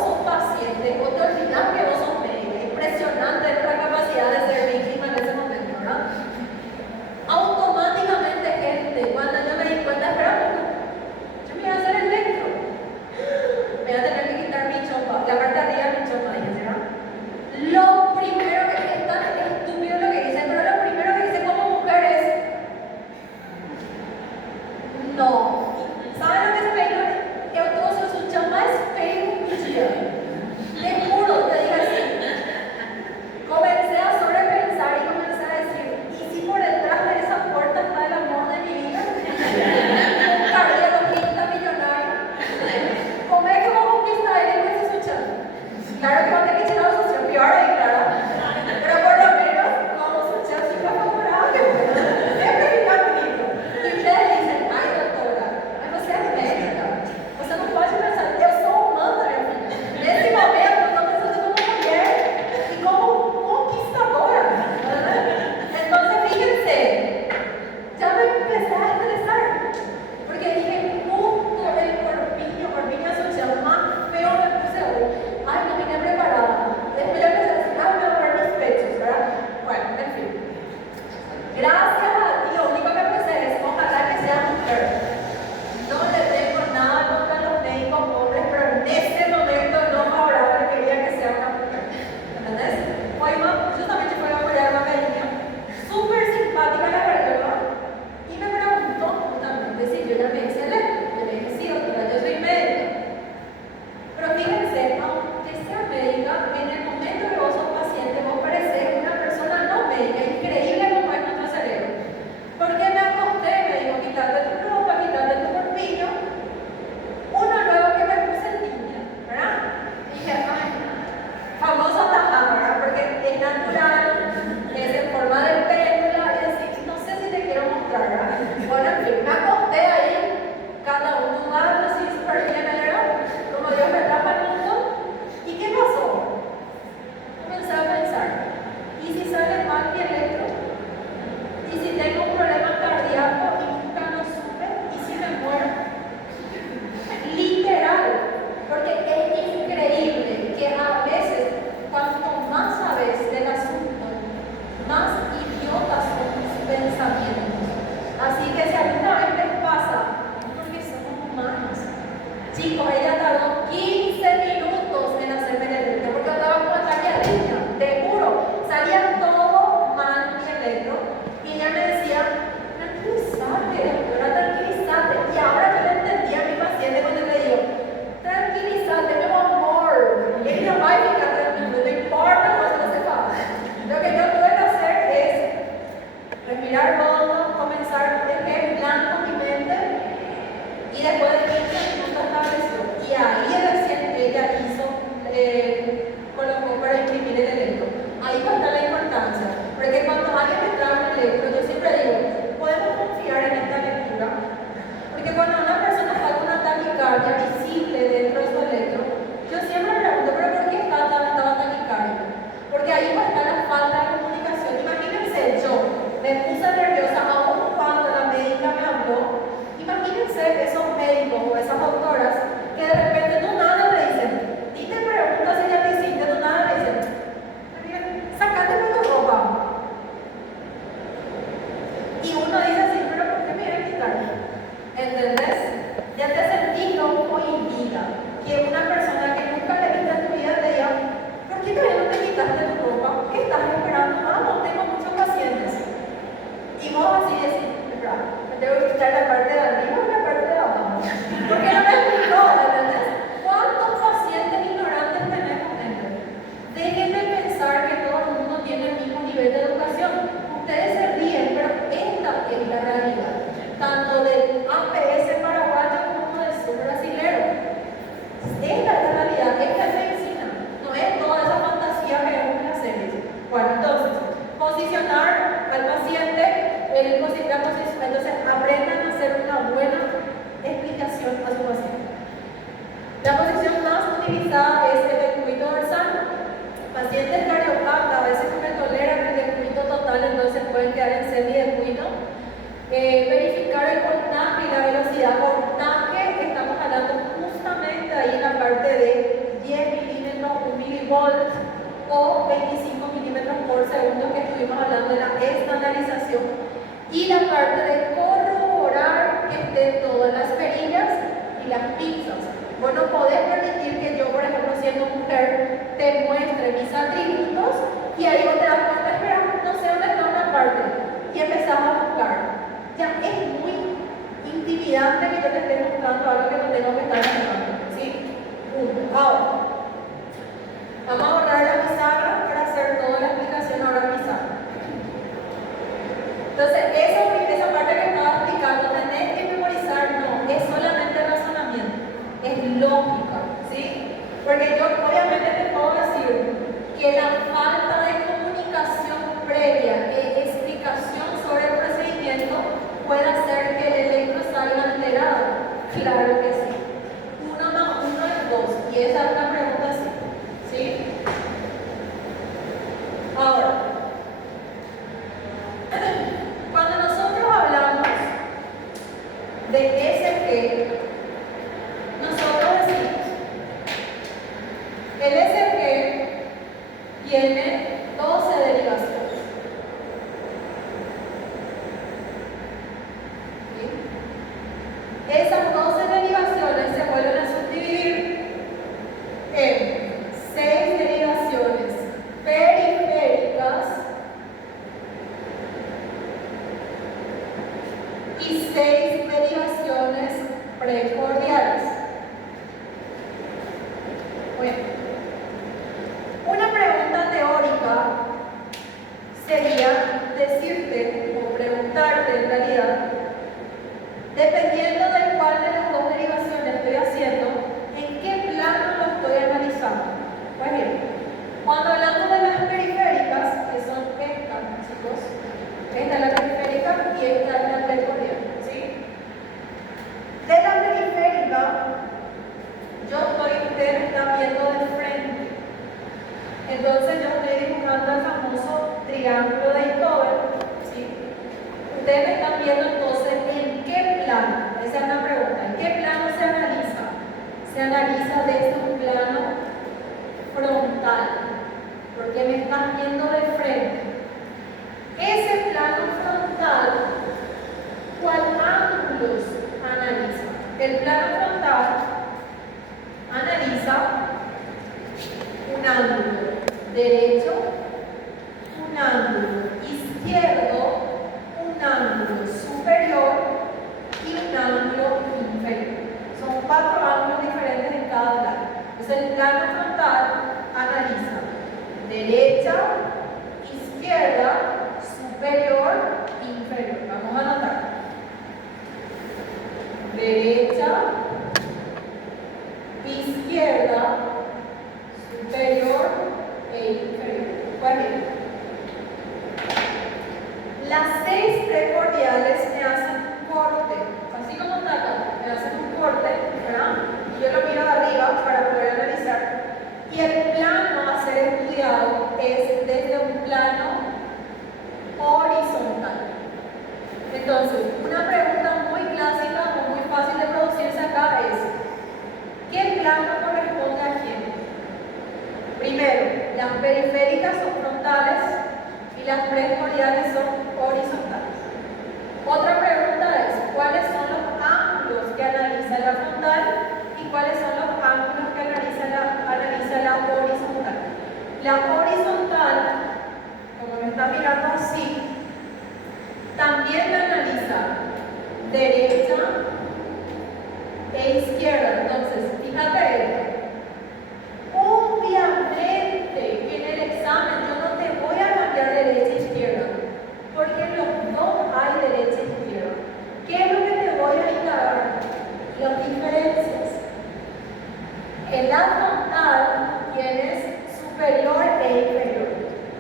ella me decía, tranquilízate, doctora, tranquilízate. Y ahora yo le entendí a mi paciente cuando le digo, tranquilízate, mi amor. Y ella va a ficar tranquilo, no importa cuando se pasa. Lo que yo tuve que hacer es respirar hondo, comenzar el plan con mi mente y después de 15 minutos estableció. Y ahí recién ella hizo, colocó para imprimir el electro. Ahí está la importancia, porque cuando alguien me trae un electro, yo siempre digo, podemos confiar en esta lectura, porque cuando una persona está con una taquicardia visible dentro de su electro, yo siempre me pregunto, ¿pero por qué estaba taquicardia? Porque ahí va a estar la falta de comunicación. Imagínense, yo me puse nerviosa aún cuando la médica me habló. Imagínense esos médicos o esas doctoras que de repente no nada le dicen, y te preguntas si ya te hiciste, no nada le dicen, sacate de tu ropa. Y uno dice así, pero ¿por qué me voy a quitar? ¿Entendés? Ya te sentís loco cohibida. Que una persona que nunca le viste en tu vida te diga, ¿por qué todavía no te quitaste tu ropa? ¿Qué estás esperando? Ah, no, tengo muchos pacientes. Y vos así decís, espera, me tengo que quitar la parte de arriba o la parte de abajo. Porque no me explicó, ¿entendés? ¿Cuántos pacientes ignorantes tenemos, gente? Dejen de pensar que todo el mundo tiene el mismo nivel de educación. Ustedes se ríen, pero esta es la realidad. Tanto del APS paraguayo como del sur brasilero. Esta es la realidad, esta es medicina. No es toda esa fantasía que vemos en las series. Bueno, entonces, posicionar al paciente, entonces aprendan a hacer una buena explicación a su paciente. La posición más utilizada es el decúbito dorsal. Pacientes cardiopatas a veces no me toleran el decúbito total, entonces pueden quedar en semidecúbito. Verificar el voltaje y la velocidad. Voltaje, estamos hablando justamente ahí en la parte de 10 milímetros, 1 milivolt o 25 milímetros por segundo que estuvimos hablando de la estandarización. Y la parte de corroborar que estén todas las perillas y las pinzas. Vos no podés permitir que yo, por ejemplo, siendo mujer, te muestre mis atributos y ahí vos te das cuenta, espera, no sé dónde está una parte. Y empezamos a buscar. Ya es muy intimidante que yo te esté mostrando algo que no tengo que estar mostrando. ¿Sí? Ahora, vamos a borrar la pizarra para hacer toda la explicación ahora en pizarra. Entonces, esa parte que estaba explicando, tenés que memorizar, no, es solamente razonamiento, es lógica, ¿sí? Porque yo obviamente te puedo decir que la falta de comunicación previa, explicación sobre el procedimiento, puede hacer que el electro salga alterado. Claro que sí. 1 más 1 es 2, y esa es una pregunta así, ¿sí? Ahora, cuando nosotros hablamos de SG, nosotros decimos, el SG tiene 12 derivaciones. ¿Sí? Esas 12 derivaciones se vuelven a subdividir en 6 derivaciones periféricas y 6 derivaciones precordiales. Bueno, una pregunta teórica sería decirte o preguntarte en realidad, dependiendo de cuál de las 2 derivaciones estoy haciendo, en qué plano lo estoy analizando. Pues bien, cuando hablamos de las periféricas, que son estas, chicos, esta es la periférica y esta es la precordial, ¿sí? De la periférica, ustedes me están viendo de frente. Entonces yo estoy dibujando el famoso triángulo de Einthoven, ¿sí? Ustedes me están viendo entonces en qué plano, esa es la pregunta, ¿en qué plano se analiza? Se analiza desde un plano frontal, porque me están viendo de frente. Ese plano frontal, ¿cuál ángulos analiza? El plano frontal analiza un ángulo derecho, un ángulo izquierdo, Entonces, una pregunta muy clásica o muy fácil de producirse acá es, ¿qué plano corresponde a quién? Primero, las periféricas son frontales y las precordiales son horizontales. Otra pregunta es, ¿cuáles son los ángulos que analiza la frontal y cuáles son los ángulos que analiza la horizontal? La horizontal, como me está mirando así, también la analiza derecha e izquierda. Entonces, fíjate esto. Obviamente que en el examen yo no te voy a cambiar derecha e izquierda, porque en los dos hay derecha e izquierda. ¿Qué es lo que te voy a indagar? Las diferencias. En la frontal tienes superior e inferior,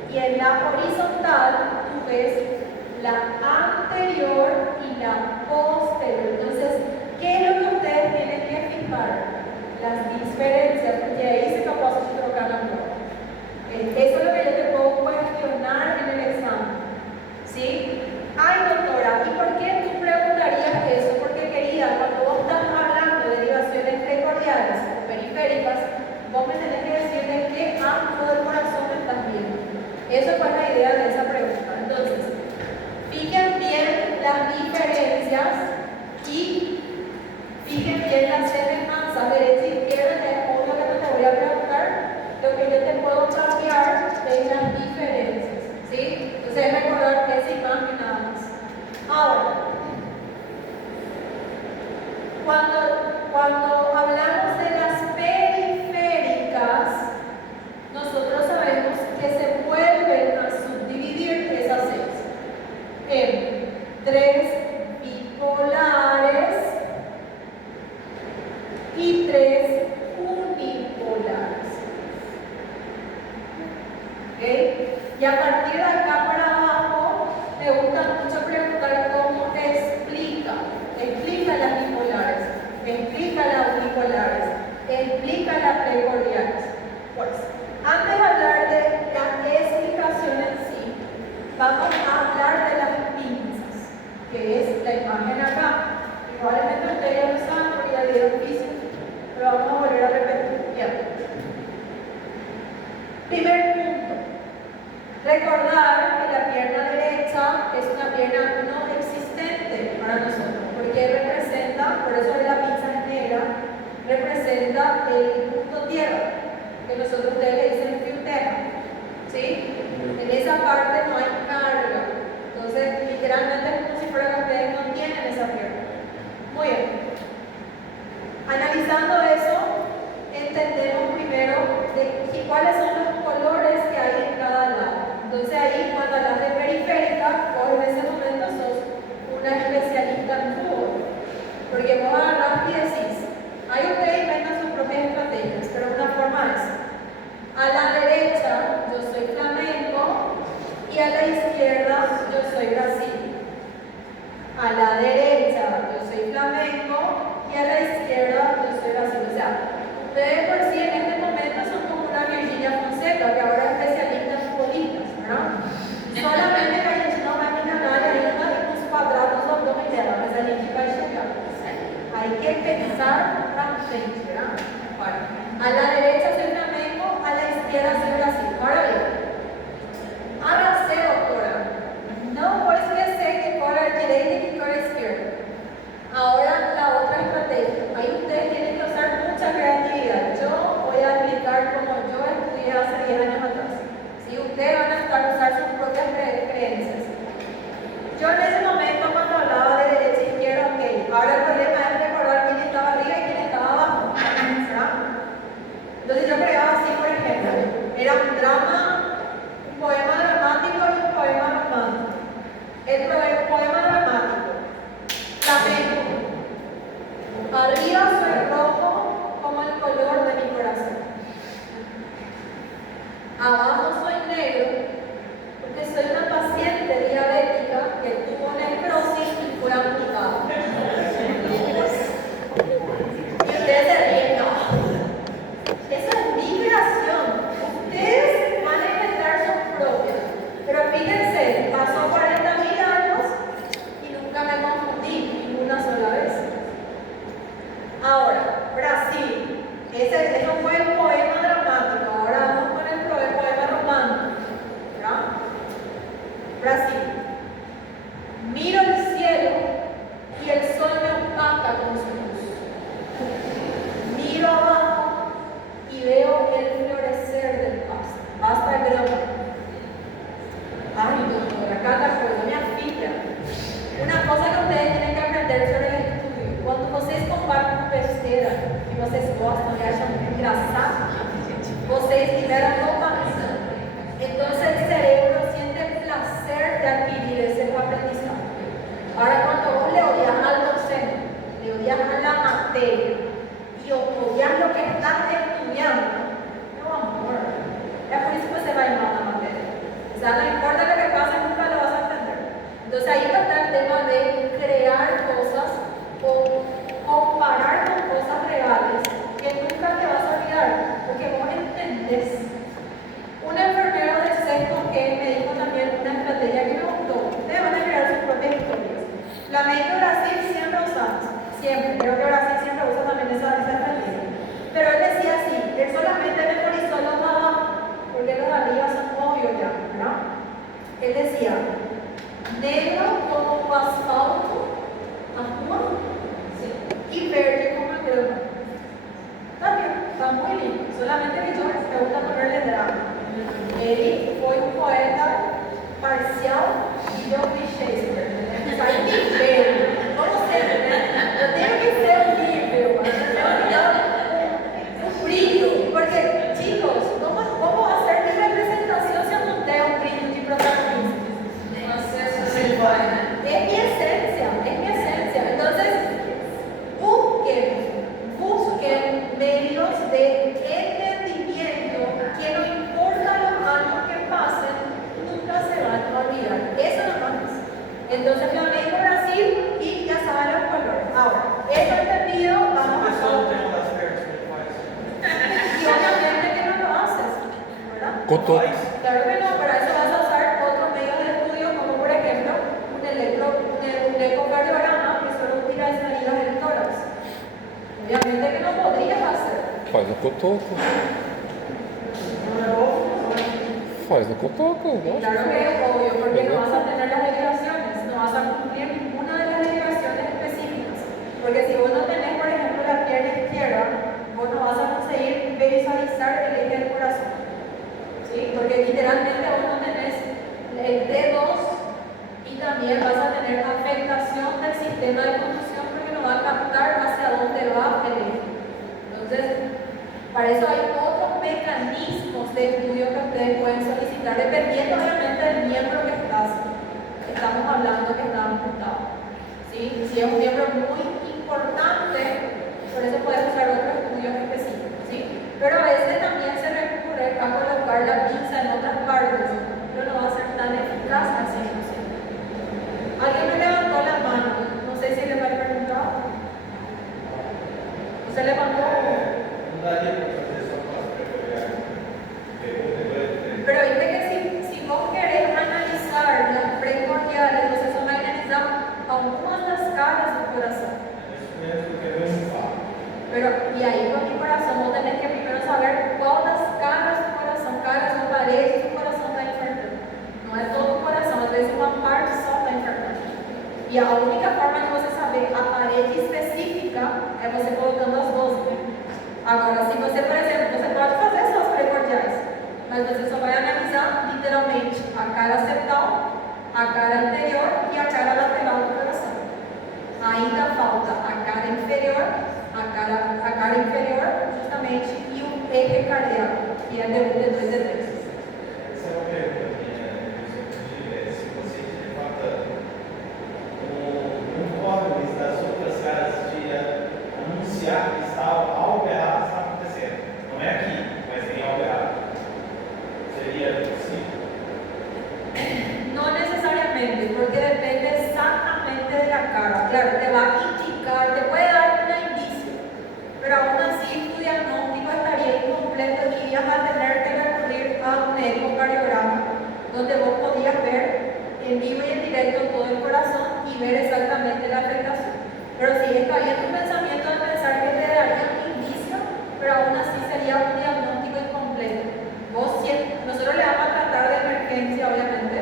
y en la horizontal tú ves la anterior y la posterior. Entonces, ¿qué es lo que ustedes tienen que fijar? Las diferencias, y ahí se capaz de trocar la prueba. Eso es lo que yo te puedo cuestionar en el examen. ¿Sí? Ay, doctora, ¿y por qué tú preguntarías eso? Porque, querida, cuando vos estás hablando de derivaciones precordiales o periféricas, vos me tenés que decir de qué ángulo del corazón me estás viendo. Eso fue la idea de esa pregunta. Entonces, fijen bien las diferencias y fijen bien las semejanzas, derecha e izquierda, que es obvio que no te voy a preguntar. Lo que yo te puedo cambiar es las diferencias, ¿sí? Entonces, recordar que esa imagen nada más. Ahora, cuando hablamos de las periféricas, nosotros sabemos que se vuelven a subdividir esas seis en tres bipolares y tres unipolares. ¿Okay? Y a partir de acá para abajo, me gusta mucho preguntar cómo explica las bipolares, explica las unipolares, explica las precordiales. Pues, antes de hablar de la explicación en sí, vamos a hablar de las pinzas, que es la imagen acá. Probablemente ustedes ya lo saben porque ya dieron física, pero vamos a volver a repetir. Bien. Primer punto. Recordar que la pierna derecha es una pierna no existente para nosotros, porque representa, por eso la pinza es negra, representa el punto tierra, que nosotros ustedes le dicen fiuteja, ¿sí? En esa parte no hay carga, entonces literalmente es como si fuera que ustedes no tienen esa pierna. Muy bien. Analizando eso, entendemos primero cuáles son los colores que hay en cada lado. Entonces ahí, cuando hablas de periférica, vos en ese momento sos una especialista en fútbol, porque vos agarrás y decís, ahí ustedes inventan sus propias estrategias, pero una forma es, a la derecha yo soy Flamengo y a la izquierda yo soy Brasil. A la derecha yo soy Flamengo y a la izquierda yo soy Brasil. O sea, ustedes por sí en este momento son como una Virginia Fonseca, que ahora es especialista en futbolistas, ¿verdad? Solamente que a gente não vai me enganar ainda com os quadrados do abdômen dela, mas a gente vai chegar. Hay que pensar para frente, ¿verdad? Bueno, a la derecha soy Flamengo, a la izquierda soy Brasil. Ahora bien, hágase, doctora. Não vou esquecer que cor é direita y que cor es izquierda. Ahora la otra estrategia. Ahí ustedes tienen que usar mucha creatividad. Yo voy a explicar como yo estudié hace 10 años atrás. Si ustedes van a usar sus propias creencias. Yo en ese momento cuando hablaba de derecha e izquierda, ok. Ahora el problema es recordar quién estaba arriba y quién estaba abajo. ¿Verdad? Entonces Una cosa que ustedes tienen que aprender sobre el estudio, cuando vocês comparam com besteira que vocês gostam e acham engraçado, vocês liberan dopamina. Entonces el cerebro siente el placer de adquirir ese aprendizaje. Ahora, cuando vos le odias al docente, le odias a la materia y odias lo que estás estudiando, no amor. Es por eso que se va a ir mal la materia. O sea, no importa lo que pase, nunca lo vas a entender. Entonces ahí está el tema de crear cosas o comparar con cosas reales que nunca te vas a olvidar, porque vos entendés. Un enfermero de sexto que me dijo también una estrategia que me gustó. Ustedes van a crear sus propias historias. La médica Brasil siempre usamos, siempre. Creo que Brasil siempre usa también esa estrategia. Pero él decía así, él solamente memorizó los de abajo, porque los de arriba son obvios ya, ¿verdad? Él decía, negro como o asfalto, a rua, y verde como a grama. Está bien, está muy lindo. Solamente que yo me gusta ponerle drama. Ele foi poeta parcial e eu fui Shakespeare. Sai nível. Como sempre, né? Eu tenho que ser um nível. Um brilho. Porque, chicos, como hacer mi representación si no tengo un brillo de protagonismo? Es mi esencia, es mi esencia. Entonces, busquen medios de entendimiento que no importa los años que pasen, nunca se van a olvidar. Eso no es. Entonces, Flamengo Brasil y ya saben los colores. Ahora, eso entendido, vamos a y obviamente que no lo haces, ¿verdad? Claro que no, para eso vas a usar otros medios de estudio, como por ejemplo un ecocardiograma que solo utiliza salidas del tórax. Obviamente que no podrías hacer. Faz no cotoco. Faz no cotoco, lógico. Claro que es obvio, porque no vas a tener las derivaciones, no vas a cumplir ninguna de las derivaciones específicas. Porque si vos no tenés, por ejemplo, la pierna izquierda, vos no vas a conseguir visualizar el eje del corazón. ¿Sí? Porque literalmente vos no tenés el T2 y también vas a tener afectación del sistema de conducción porque no va a captar hacia dónde va el eje. Entonces, para eso hay otros mecanismos de estudio que ustedes pueden solicitar, dependiendo obviamente del miembro que estamos hablando, que está apuntado. ¿Sí? Si es un miembro muy importante, por eso puedes usar otros estudios específicos. ¿Sí? Pero a veces también se recurre a colocar la pinza en otras partes, pero no va a ser tan eficaz al 100%. Alguien me levantó la mano, no sé si le va a preguntar. ¿Se levantó? Pero viste que si vos querés analizar las precordiales, entonces eso va a analizar algunas de las caras del corazón. Pero, y ahí con mi corazón, vos tenés que primero saber cuántas caras tu corazón, caras o paredes tu corazón está enfermo. No es todo tu corazón, a veces una parte só está enferma. E a única forma de você saber a parede específica é você colocando as 12, né? Agora, se você, por exemplo, você pode fazer suas precordiais, mas você só vai analisar literalmente a cara septal, a cara anterior e a cara lateral do coração. Ainda falta a cara inferior, a cara inferior, justamente, e o eje cardíaco, que é D1, D2 e D3. Essa é uma pergunta minha, se você de fato conformes das outras caras de anunciar que algo errado está acontecendo. Não é aqui, mas tem algo errado. Seria possível? No necesariamente, porque depende exactamente de la cara. Claro, te va a indicar, te puede dar un indicio, pero aún así tu diagnóstico estaría incompleto y ibas a tener que recurrir a un ecocardiograma donde vos podías ver en vivo y en directo todo el corazón y ver exactamente la afectación. Pero si está bien tu pensamiento de pensar que te daría un indicio, pero aún así sería un diagnóstico incompleto. Nosotros le vamos a tratar de emergencia, obviamente,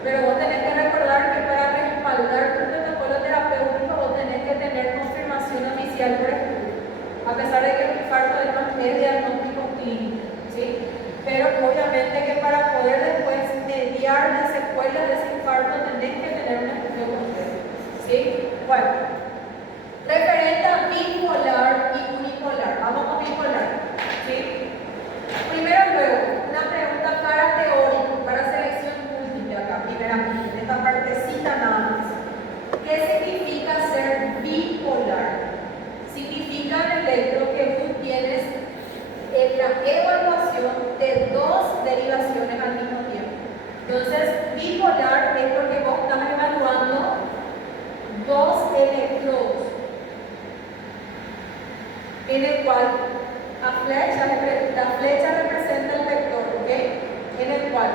pero vos tenés que recordar que para respaldar tu protocolo terapéutico vos tenés que tener confirmación oficial por estudio, a pesar de que el infarto es diagnóstico clínico, ¿sí? Pero obviamente que para poder después mediar las secuelas de ese infarto tenés que tener un estudio completo. Bueno, referente a bipolar y unipolar. Vamos con bipolar. ¿Sí? Primero luego, una pregunta para teórico, para selección múltiple acá, primeramente, en esta partecita nada más. ¿Qué significa ser bipolar? Significa, Electro, que tú tienes la evaluación de dos derivaciones al mismo tiempo. Entonces, bipolar es porque vos estás evaluando dos electrodos, en el cual la flecha representa el vector, ¿ok? En el cual,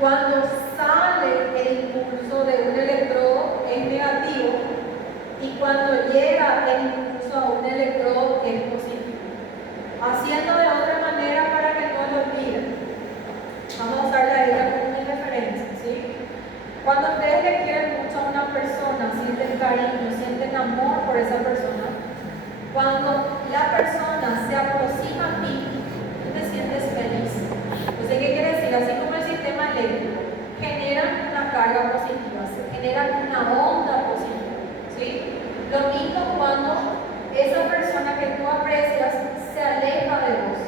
cuando sale el impulso de un electrodo es negativo y cuando llega el impulso a un electrodo es positivo. Haciendo de otra manera para que no lo olviden. Vamos a usar la isla como una referencia, ¿sí? Cuando ustedes le quieren mucho a una persona, sienten cariño, sienten amor por esa persona, cuando la persona se aproxima a ti, tú te sientes feliz. Entonces, ¿qué quiere decir? Así como el sistema eléctrico genera una carga positiva, se genera una onda positiva, ¿sí? Lo mismo cuando esa persona que tú aprecias se aleja de vos,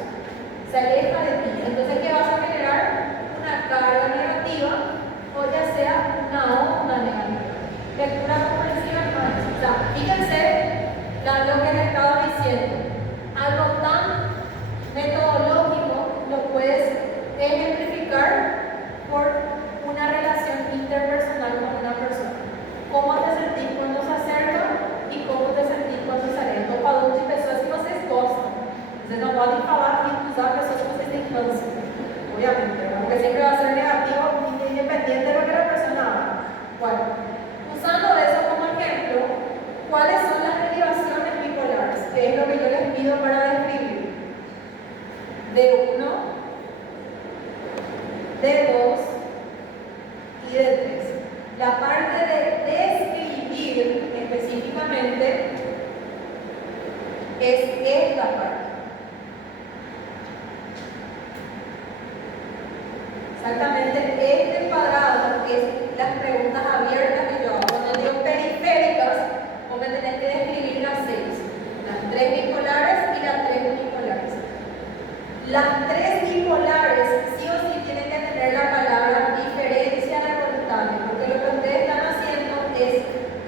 se aleja de ti. Entonces, ¿qué vas a generar? Una carga negativa o ya sea una onda negativa. Lectura comprensiva, hermanos. O sea, fíjense lo que les estaba diciendo. Algo tan metodológico lo puedes ejemplificar por una relación interpersonal con una persona. ¿Cómo te sentís cuando se acerca y cómo te sentís cuando se aleja? Estou falando de pessoas que vocês gostam. Vocês não podem falar e usar pessoas que vocês têm câncer, obviamente, porque siempre va a ser negativo independiente de lo que la persona haga. Bueno, usando eso como ejemplo, ¿cuáles son las derivaciones bipolares? Que es lo que yo les pido para describir. De 1, de 2 y de 3. La parte de describir específicamente es esta parte. Exactamente este cuadrado es las preguntas abiertas que yo hago. Cuando digo periféricas, vos me tenés que describir las 6. Las 3 bipolares y las 3 unipolares. Las 3 bipolares sí o sí tienen que tener la palabra diferencia de voltaje, porque lo que ustedes están haciendo es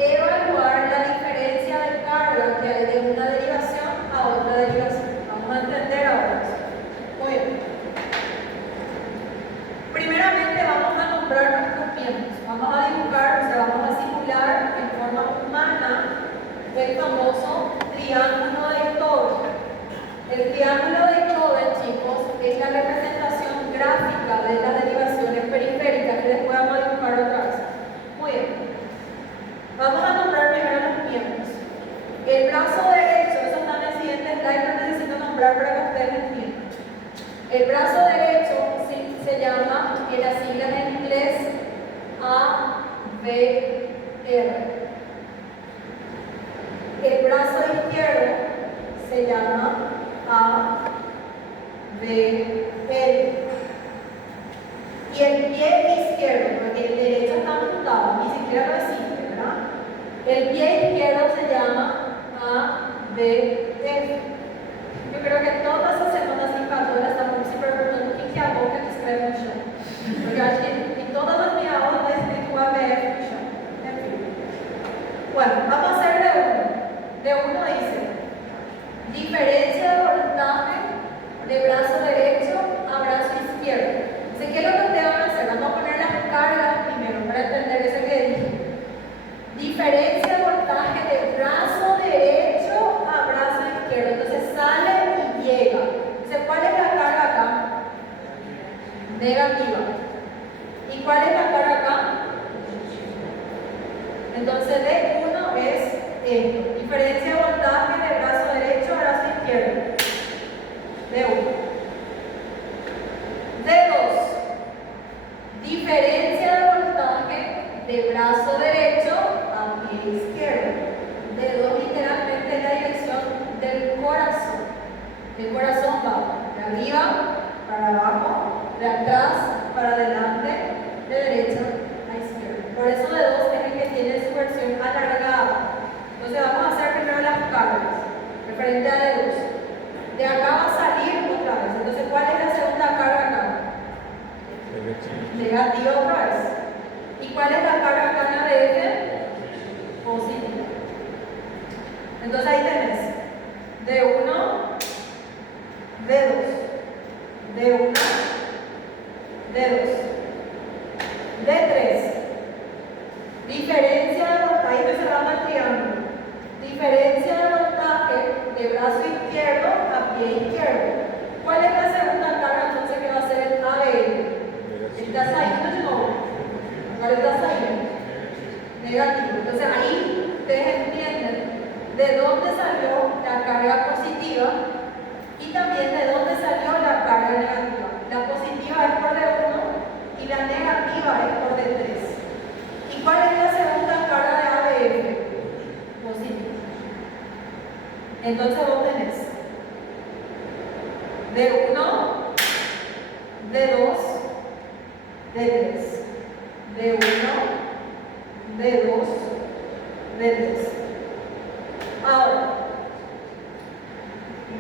evaluar la diferencia de carga que hay de una derivación a otra derivación. Vamos a entender ahora eso. Muy bien. Primeramente vamos a nombrar nuestros miembros. Vamos a dibujar, o sea, vamos a simular en forma humana el famoso triángulo de Todd. El triángulo de Todd, chicos, es la representación gráfica de las derivaciones periféricas que después vamos a dibujar otra vez. Muy bien. Vamos a nombrar primero los miembros. El brazo derecho, eso está en el siguiente slide, pero necesito nombrar para que ustedes entiendan. El brazo derecho se llama, en las siglas en inglés, ABR. El brazo izquierdo se llama ABL. Y el pie izquierdo, porque el derecho está apuntado, ni siquiera lo existe, ¿verdad? El pie izquierdo se llama ABF. Yo creo que todas as semanas em Padura estamos se perguntando o que é a boca que escreve no chão. Porque eu acho que em todas as minhas aulas está escrito o ABF no chão. Bueno, vamos a hacer de uno. De uno dice diferencia de voltaje de brazo derecho a brazo izquierdo. Entonces, ¿qué es lo que ustedes van a hacer? Vamos a poner las cargas primero para entender eso que dije. Diferencia de voltaje de brazo derecho a brazo izquierdo. Entonces sale y llega. Entonces, ¿cuál es la carga acá? Negativa. ¿Y cuál es la carga acá? Entonces D1 es esto. Diferencia de voltaje de brazo derecho a brazo izquierdo. D1. D2. Diferencia de voltaje de brazo derecho a pie izquierdo. D2 literalmente es la dirección del corazón. El corazón va de arriba para abajo, de atrás para adelante, de derecha a izquierda. Por eso D2 es el que tiene su versión referente a D2. De acá va a salir otra vez. Entonces, ¿cuál es la segunda carga acá? Negativa otra vez. ¿Y cuál es la carga acá en ABF? Positiva. Entonces ahí tenés D1, D2, D1, D2, D3. Diferencia de voltaje, ahí estoy cerrando el triángulo. Diferencia de voltaje de brazo izquierdo a pie izquierdo. ¿Cuál es la segunda carga entonces que va a ser el ABL? ¿Está saliendo o no? ¿Cuál está saliendo? Negativo. Entonces ahí ustedes entienden de dónde salió la carga positiva y también de dónde salió la carga negativa. La positiva es por D1 y la negativa es por D3. ¿Y cuál es la segunda carga de ABF? Positiva. Entonces vos tenés D1, D2, D3, D1, D2, D3. Ahora,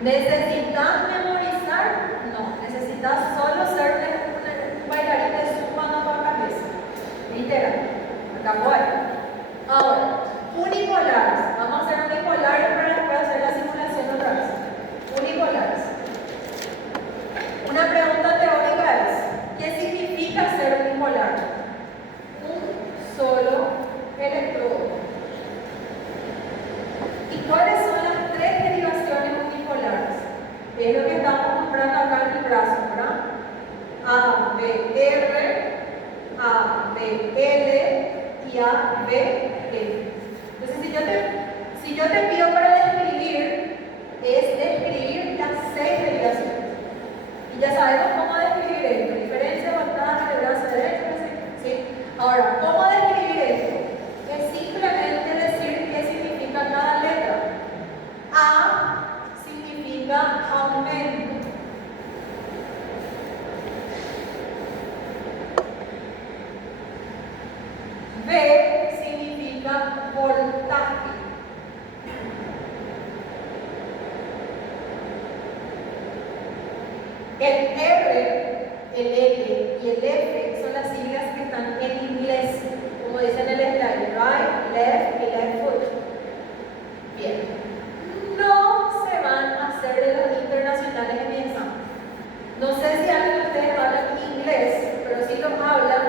¿necesitas memorizar? No, necesitas solo ser un bailarín de zumba no para cabeza. Literal. Acabó ahí. Ahora, unipolares. Vamos a hacer unipolares para después hacer la simulación otra vez. Unipolares. Una pregunta teórica es, ¿qué significa ser unipolar? Un solo electrodo. ¿Y cuáles son las tres derivaciones unipolares? Es lo que estamos mostrando acá en el brazo, ¿verdad? ABR, ABL y ABF. Entonces, si yo te pido para describir, es describir las 6 derivaciones. Y ya sabemos cómo describir esto. Diferencia, voltaje, de brazo derecho, ¿sí? Ahora, ¿cómo describir esto? Es simplemente decir qué significa cada letra. A significa aumento. B significa voltaje. El R, el L y el F son las siglas que están en inglés, como dice en el slide, right, left y left foot. Bien. No se van a hacer de los internacionales en mi examen. No sé si alguien de ustedes habla inglés, pero si lo hablan,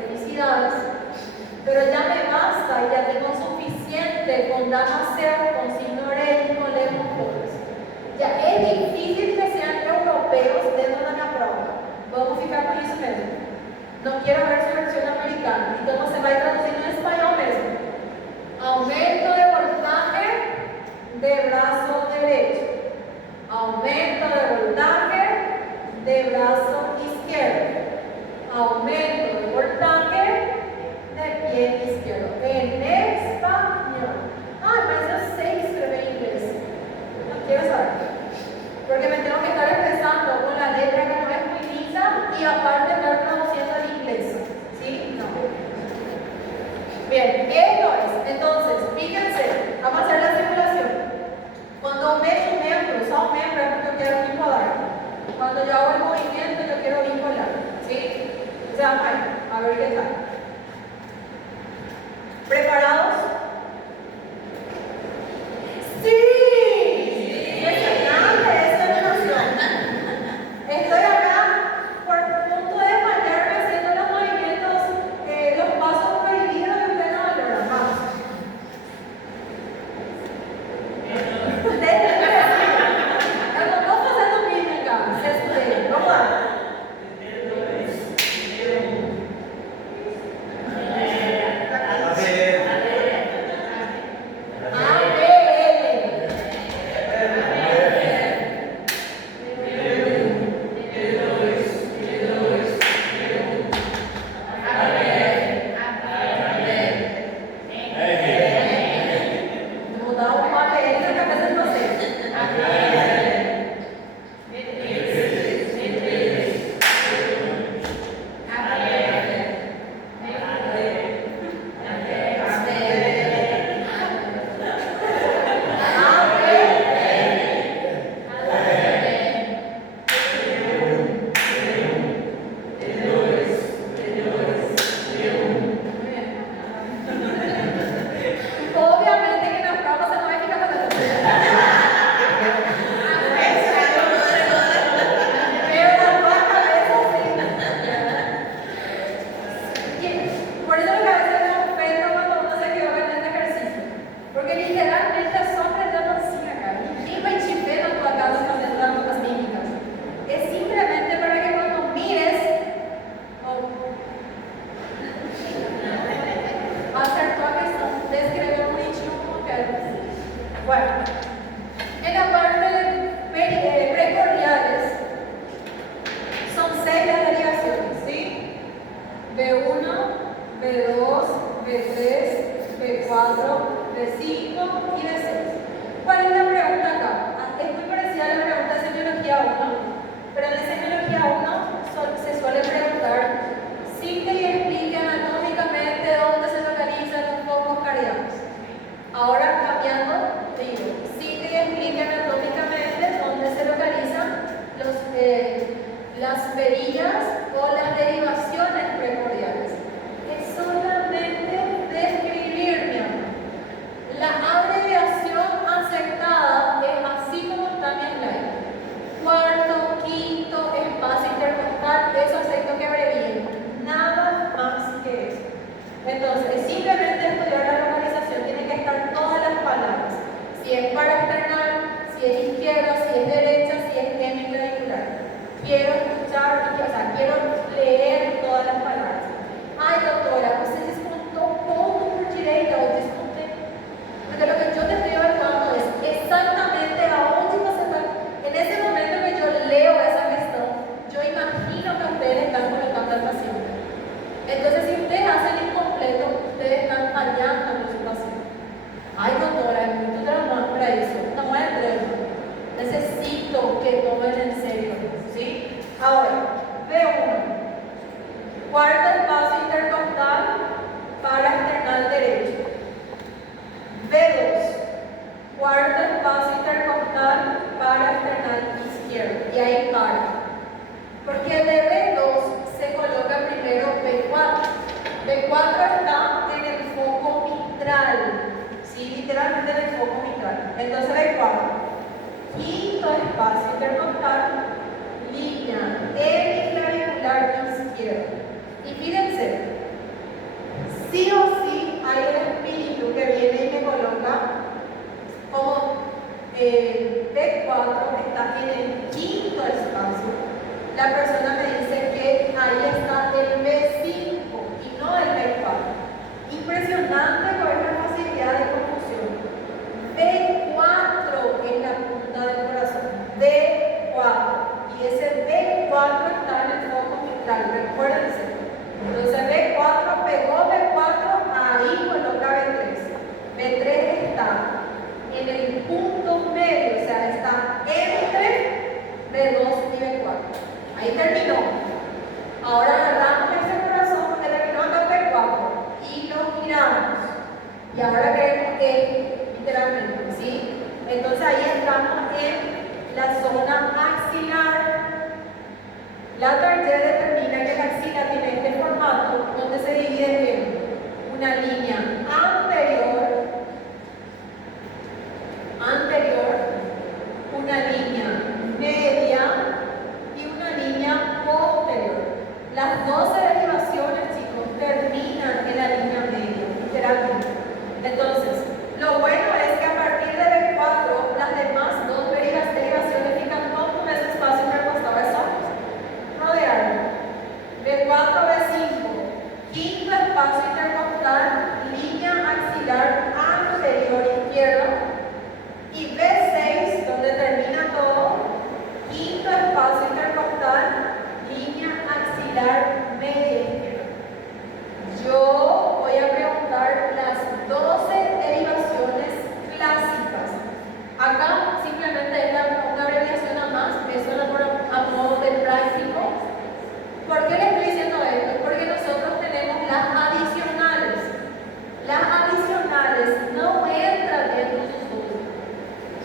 felicidades. Pero ya me basta y ya tengo suficiente con damas ser, con signo rey, con lejos pobres. Ya es difícil que sean europeos dentro de la prueba. Vamos a fijar con eso mismo. No quiero ver su versión americana. ¿Y cómo se va a ir traduciendo en español mismo? Aumento de voltaje de brazo derecho. Aumento de voltaje de brazo izquierdo. Aumento de voltaje de pie izquierdo. En español. Mas yo sé escribir inglés. No quiero saber. Porque me tengo que estar expresando con la letra que no es muy lisa y aparte estar traduciendo al inglés. ¿Sí? No. Bien, esto es. Entonces, fíjense, vamos a hacer la simulación. Cuando me usa un miembro es porque yo quiero vincular. Cuando yo hago el movimiento, yo quiero vincular. ¿Sí? O sea, a ver qué tal. ¿Preparados? ¡Sí! Estoy acá por punto de desmayarme haciendo los movimientos, los pasos prohibidos y ustedes no valoran. Vamos. Ustedes no vamos a hacer un vídeo acá. Vamos a ver. B4, B5 y B6. ¿Cuál es la pregunta acá? Es muy parecida a la pregunta de semiología 1, pero en semiología 1 se suele preguntar: cite y explique anatómicamente dónde se localizan los focos cardíacos. Ahora cambiando, digo, cite y explique anatómicamente dónde se localizan las perillas o las derivaciones precordiales. Es solamente describir, mi amor. La abreviación aceptada es así como está en mi slide. Cuarto, quinto, espacio intercostal, eso acepto que abrevien. Nada más que eso. Entonces, simplemente estudiar la localización, tienen que estar todas las palabras. Si es paraesternal, si es izquierda, si es derecha, si es hemiclavicular. Quiero escuchar, quiero leer todas las palabras. Ay, doutora, você descontou ponto por direita ou descontei? Porque lo que yo te estoy evaluando es exactamente a dónde você está. En ese momento que yo leo esa cuestión, yo imagino que ustedes están colocando al paciente. Entonces, si ustedes hacen incompleto, ustedes están fallando con su paciente. Ay, doctora, es mucho trabajo para eso. No es problema. Necesito que tomen en serio, ¿sí? Ahora, B1. Cuarto espacio intercostal paraesternal derecho. B2. Cuarto espacio intercostal paraesternal izquierdo. Y ahí para. Porque de B2 se coloca primero B4. B4 está en el foco mitral. Sí, literalmente en el foco mitral. Entonces B4. Quinto espacio intercostal, línea hemiclavicular izquierda. Y fíjense, sí o sí hay el espíritu que viene y me coloca como B4 está en el quinto espacio. La persona me dice que ahí está el B5 y no el B4. Impresionante por esta facilidad de confusión. B4 es la punta del corazón. B4. Y ese B4 está en el foco mitral, recuérdense. Entonces B4 pegó B4, ahí coloca B3. B3 está en el punto medio, o sea, está entre B2 y B4. Ahí terminó. Ahora agarramos ese corazón porque terminó acá B4 y lo giramos. Y ahora queremos que literalmente, ¿sí? Entonces ahí estamos en la zona axilar. La Target determina que la axila tiene este formato donde se divide en una línea anterior, una línea media y una línea posterior. Las 12 derivaciones, chicos, terminan en la línea media, literalmente. Entonces, lo bueno es que a partir de B4, las demás dos derivaciones fijan con ese espacio intercostal rodear. B4, B5, quinto espacio intercostal, línea axilar anterior izquierda. Y B6, donde termina todo, quinto espacio intercostal, línea axilar media izquierda. Yo voy a preguntar las 12 derivaciones clásicas. Acá simplemente es una abreviación a más, eso es a modo de práctico. ¿Por qué les estoy diciendo esto? Porque nosotros tenemos las adicionales. Las adicionales no entran dentro de sus estudios.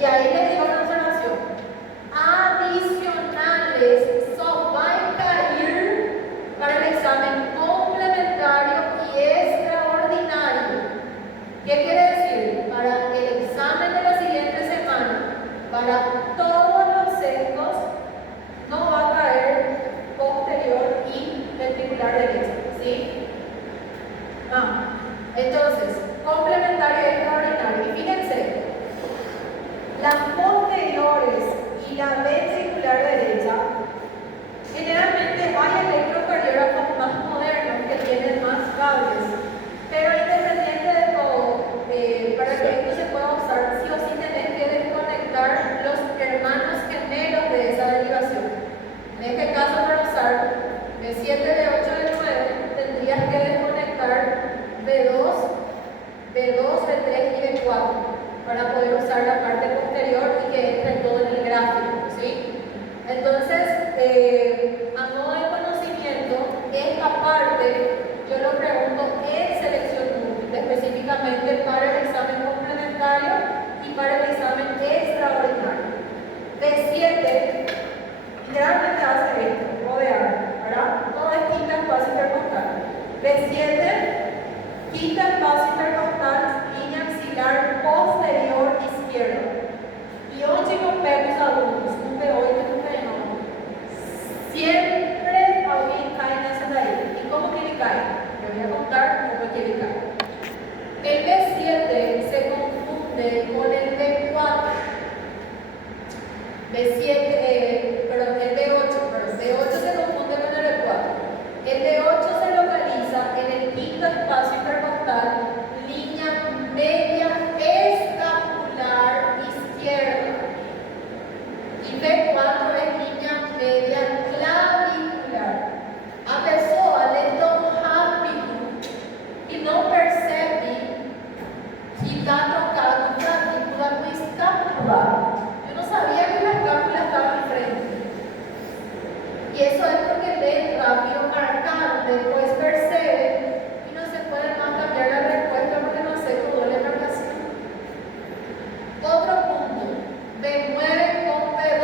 Y ahí les digo una observación. Adicionales son van a caer para el examen complementario y extraordinario. ¿Qué quiere decir? Para el examen de la siguiente semana, para todos los sesgos, no va a caer posterior y ventricular derecho. ¿Sí? Entonces, complementario y extraordinario. Y fíjense, las posteriores y la ventricular derecha, generalmente hay electrocardiógrafos más modernos que tienen más cables, pero independiente de todo, para que esto se pueda usar, sí o sí tenés que desconectar los hermanos gemelos de esa derivación. En este caso, para usar B7, B8, B9, tendrías que desconectar B2, B2 B2, B3 y B4 para poder usar la parte posterior y que entre todo en el gráfico, ¿sí? Entonces, a modo de conocimiento, esta parte yo lo pregunto en selección múltiple, específicamente para el examen complementario y para el examen extraordinario. B7, literalmente hace esto, rodear, ¿verdad? Todo es quinta espacio intercostal. B7, quinta espacio intercostal, línea axilar posterior izquierda. Y un chico perros adultos, un B8 y un B9. Siempre alguien cae en ese de ahí. ¿Y cómo quiere caer? Les voy a contar cómo quiere caer. El B7 se confunde con el B4. Perdón, el B8 se confunde con el B4. El B8 se localiza en el quinto espacio intercostal, línea media escapular izquierda. Y B4 es línea media clavicular. A pessoa lê tão rápido e não percebe que está trocado clavícula com escápula. Yo no sabía que la escápula estaba enfrente. Y eso es porque lee rápido marcando, después percibe y no se puede más cambiar la respuesta porque no sé cómo duele la marcación. Otro punto, B9 con B2.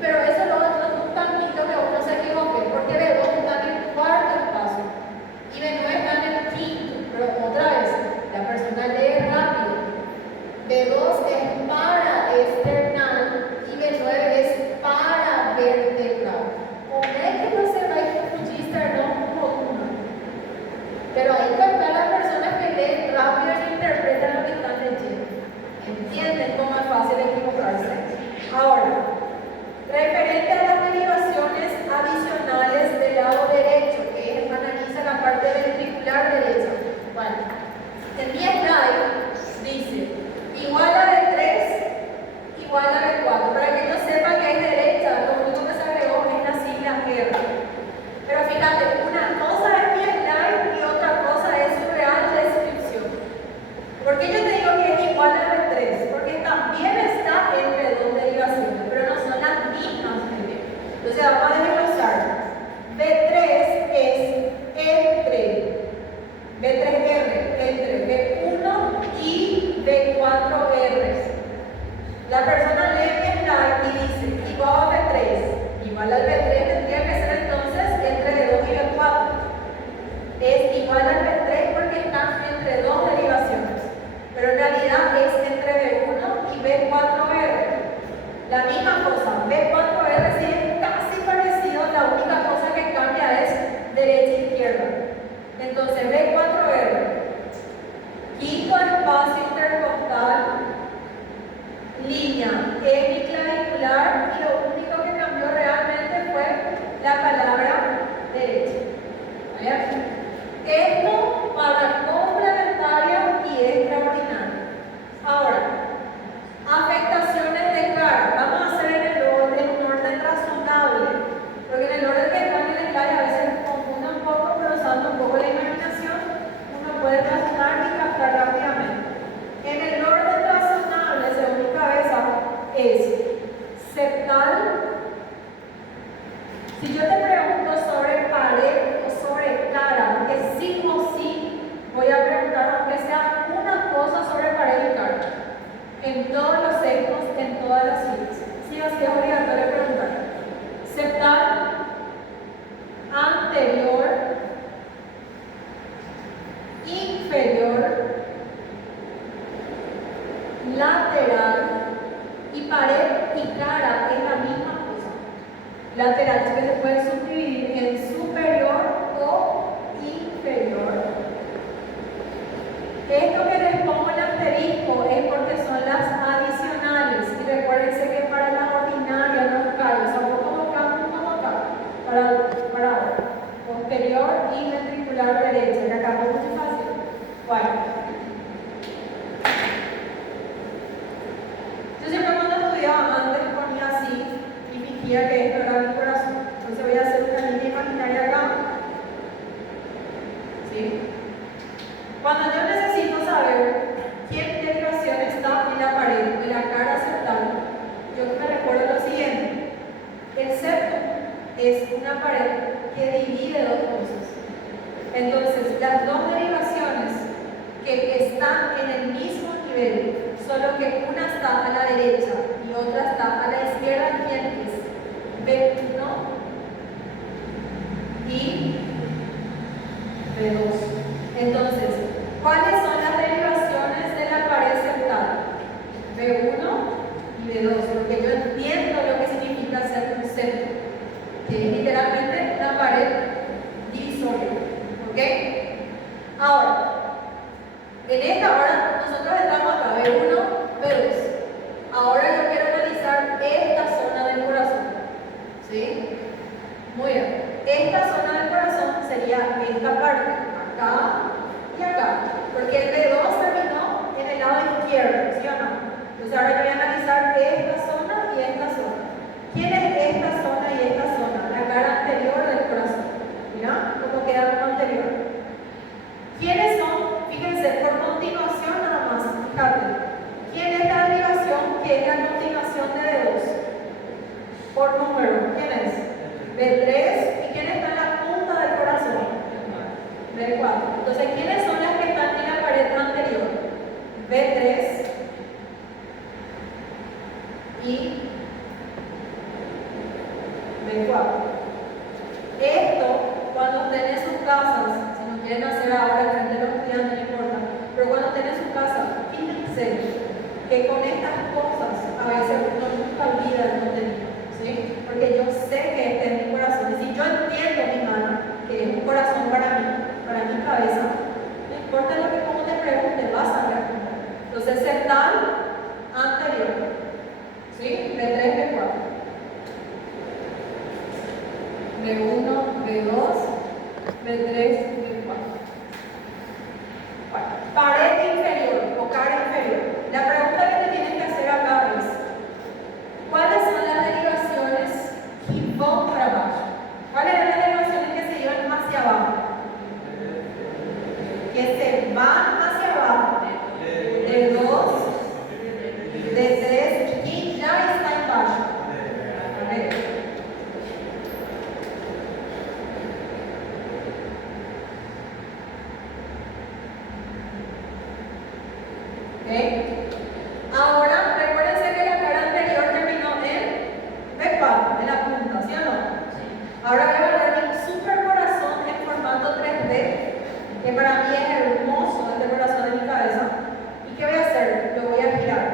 Pero eso lo otro es un tantito que uno se equivoque, porque B2 está en el cuarto espacio y B9 está en el quinto. Pero otra vez, la persona lee rápido. B2 es para external y B9 es para vertebral. Como es que no se va a confundir esternón con uno? Pero ahí están las personas que leen rápido y interpretan lo que están leyendo. ¿Entienden cómo es fácil equivocarse? Ahora, referente a las derivaciones adicionales del lado derecho, que analiza la parte ventricular derecha. Bueno, en mi slide dice igual a B3, igual a B4. Para que yo sepa que es derecha, lo único que se agregó es la sigla R. Pero fíjate, una cosa es mi slide y otra cosa es su real descripción. ¿Por qué yo te digo que es igual a B3? Porque también está entre dos derivaciones, pero no son las mismas. Entonces vamos a desglosar. B3 es entre B3R, entre B1 y B4R. La persona lee mi slide y dice igual a B3. Igual al B3 tendría que ser entonces entre B2 y B4. Es igual al B3 porque están entre dos derivaciones. Pero en realidad es entre B1 y B4R. La misma cosa, B4R sí es casi parecido, la única cosa que cambia es derecha e izquierda. Entonces B4R, quinto espacio intercostal, línea hemiclavicular, y lo único que cambió realmente fue la palabra derecha. ¿Vale? Esto para complementaria y extraordinaria. Ahora, afectaciones de cara. Vamos a hacer en un orden razonable, porque en el orden que están en el slide a veces confunde un poco, pero usando un poco la imaginación, uno puede razonar y captar rápidamente. En el orden razonable, según mi cabeza, es septal. Si yo te pregunto sobre pared o sobre cara, porque sí o sí voy a preguntar, aunque sea una cosa sobre pared y cara, en todos los sexos, en todas las filas. Sí o sí es obligatorio preguntar. Septal, anterior, inferior, lateral y pared y cara es la misma cosa. Lateral es que se puede subdividir en superior o inferior. Esto que les pongo en asterisco es porque son las adicionales. Y recuérdense que para la ordinaria no cae, o sea, como acá, para posterior y ventricular derecha. Que acá es muy fácil. Bueno. Yo siempre cuando estudiaba antes ponía así y fingía que esto era mi corazón. Entonces voy a hacer una línea imaginaria acá. ¿Sí? Cuando yo necesito saber una pared que divide dos cosas. Entonces, las dos derivaciones que están en el mismo nivel, solo que una está a la derecha y otra está a la izquierda, ¿quién es? B1 y B2. Entonces, ¿cuáles son las derivaciones de la pared septal? B1 y B2, porque yo entiendo lo que significa ser un centro, que es literalmente una pared divisoria. ¿Ok? Ahora, en esta hora nosotros entramos acá, B1, B2. Ahora yo quiero analizar esta zona del corazón. ¿Sí? Muy bien. Esta zona del corazón sería esta parte, acá y acá. Porque el B2 terminó en el lado izquierdo, ¿sí o no? Entonces ahora yo voy a analizar esta zona y esta zona. ¿Quién es esta zona y esta zona? La cara anterior del corazón. ¿Mira? ¿Cómo queda como anterior? ¿Quiénes son? Fíjense, por continuación nada más, fíjate. ¿Quién es la derivación que es la continuación de D2? Por número, ¿quién es? B3. ¿Y quién está en la punta del corazón? B4. Entonces, ¿quiénes son las que están en la pared anterior? B3 y B4. Esto, cuando estén en sus casas, si no quieren hacer ahora frente a los estudiantes, no importa, pero cuando estén en su casa, fíjense que con estas cosas a veces uno nunca olvida el contenido, ¿sí? Porque yo sé que este es mi corazón, y si yo entiendo mi mano, que es un corazón para mí, para mi cabeza, no importa lo que como te pregunte, vas a responder. Entonces, septal anterior, ¿sí? B3, B4. B1, B2, B3, B4. Bueno, pared inferior o cara inferior. La pregunta que te tienes que hacer acá es, ¿cuáles son las derivaciones que van para abajo? ¿Cuáles son las derivaciones que se llevan hacia abajo? Que se van hacia abajo. D2, D3, ¿y quién ya está en bajo? A ver. Ahora, recuérdense que la cara anterior terminó en B4, en la punta, ¿sí o no? Ahora voy a agarrar mi super corazón en formato 3D, que para mí es hermoso, este corazón en mi cabeza. ¿Y qué voy a hacer? Lo voy a girar.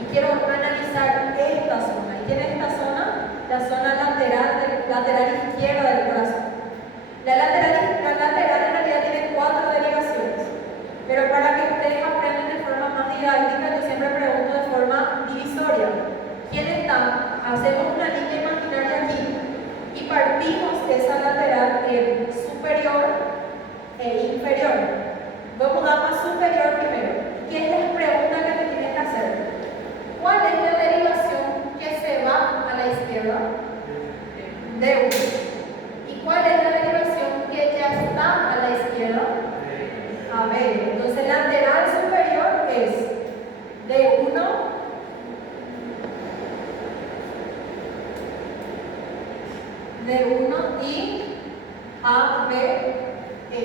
Y quiero analizar esta zona. ¿Y quién es esta zona? La zona lateral izquierda del corazón. La lateral en realidad tiene 4 derivaciones. Pero para que ustedes aprendan de forma más didáctica, yo siempre pregunto de forma divisoria. ¿Quién está? Hacemos una línea imaginaria aquí y partimos esa lateral en superior e inferior. Vamos a más superior primero. ¿Qué es la pregunta que te tienes que hacer? ¿Cuál es la derivación que se va a la izquierda? D1. ¿Y cuál es la derivación que ya está a la izquierda? A ver, entonces lateral superior es D1, D1 y A, B, E.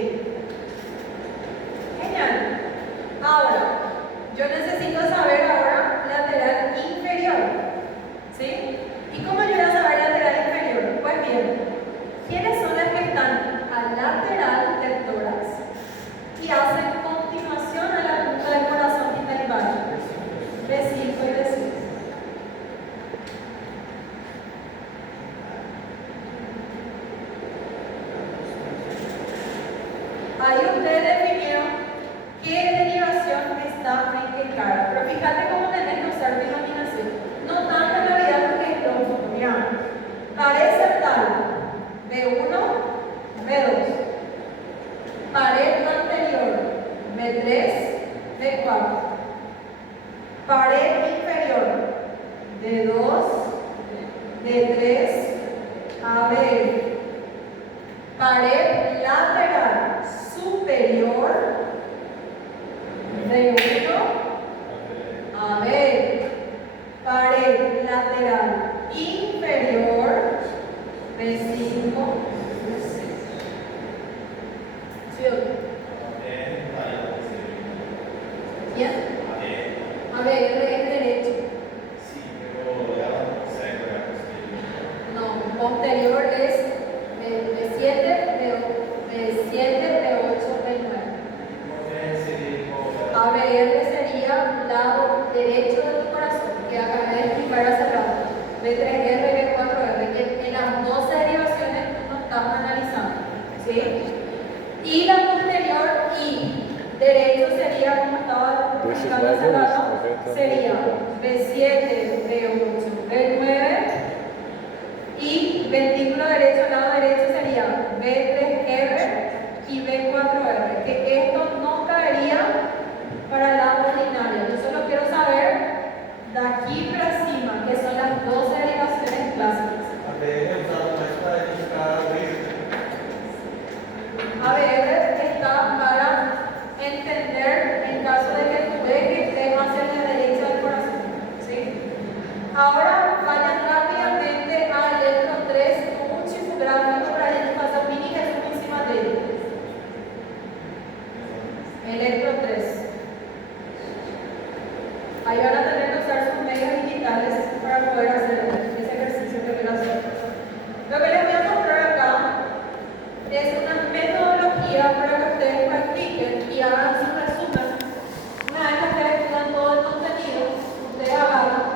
Genial. Ahora, yo necesito saber ahora lateral inferior, ¿sí? ¿Y cómo yo voy a saber lateral inferior? Pues bien, ¿quiénes son las que están al lateral del tórax y hacen continuación a la punta del corazón que está en bajo? B5 y B6. Ahí ustedes definieron qué derivación está en qué cara. Pero fíjate cómo tenés que usar tu imaginación. No tanto en realidad porque es lógico. Mira, pared septal, B1, B2. Pared anterior, B3, B4. Pared inferior, D2, D3, AB. Pared lateral superior, D1, ¿Bien? ABR. ABR es derecho. Sí, pero ya no sé, No, posterior es B7, B7, B8, B9. ABR sería lado derecho de tu corazón, que acabé de explicar hace rato. B3R, B4R, que en las dos derivaciones no estamos analizando. ¿Sí? Y la posterior I, derecho sería como estaba explicando hace rato, sería B7, B8, B9. Y ventrículo derecho, lado derecho sería B3R y B4R, que esto no caería para el lado ordinario. Yo solo quiero saber de aquí para encima, que son las dos derivaciones clásicas. ABR é usado mais para identificar o eixo. ABR está para entender en caso de que tu eje esté hacia la derecha del corazón. ¿Sí? Ahora vayan rápidamente a electro 3, un chifográfico para identificar mini Jesús encima de él. Electro 3. Ahí van a tener que usar sus medios digitales para poder hacer ese ejercicio que voy a hacer. Lo que les voy a mostrar acá es una metodología para que ustedes practiquen y hagan su resumen. Una vez que ustedes estudian todo el contenido, ustedes agarran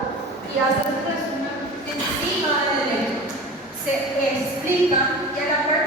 y hacen su resumen encima del electro. Se explican y a la parte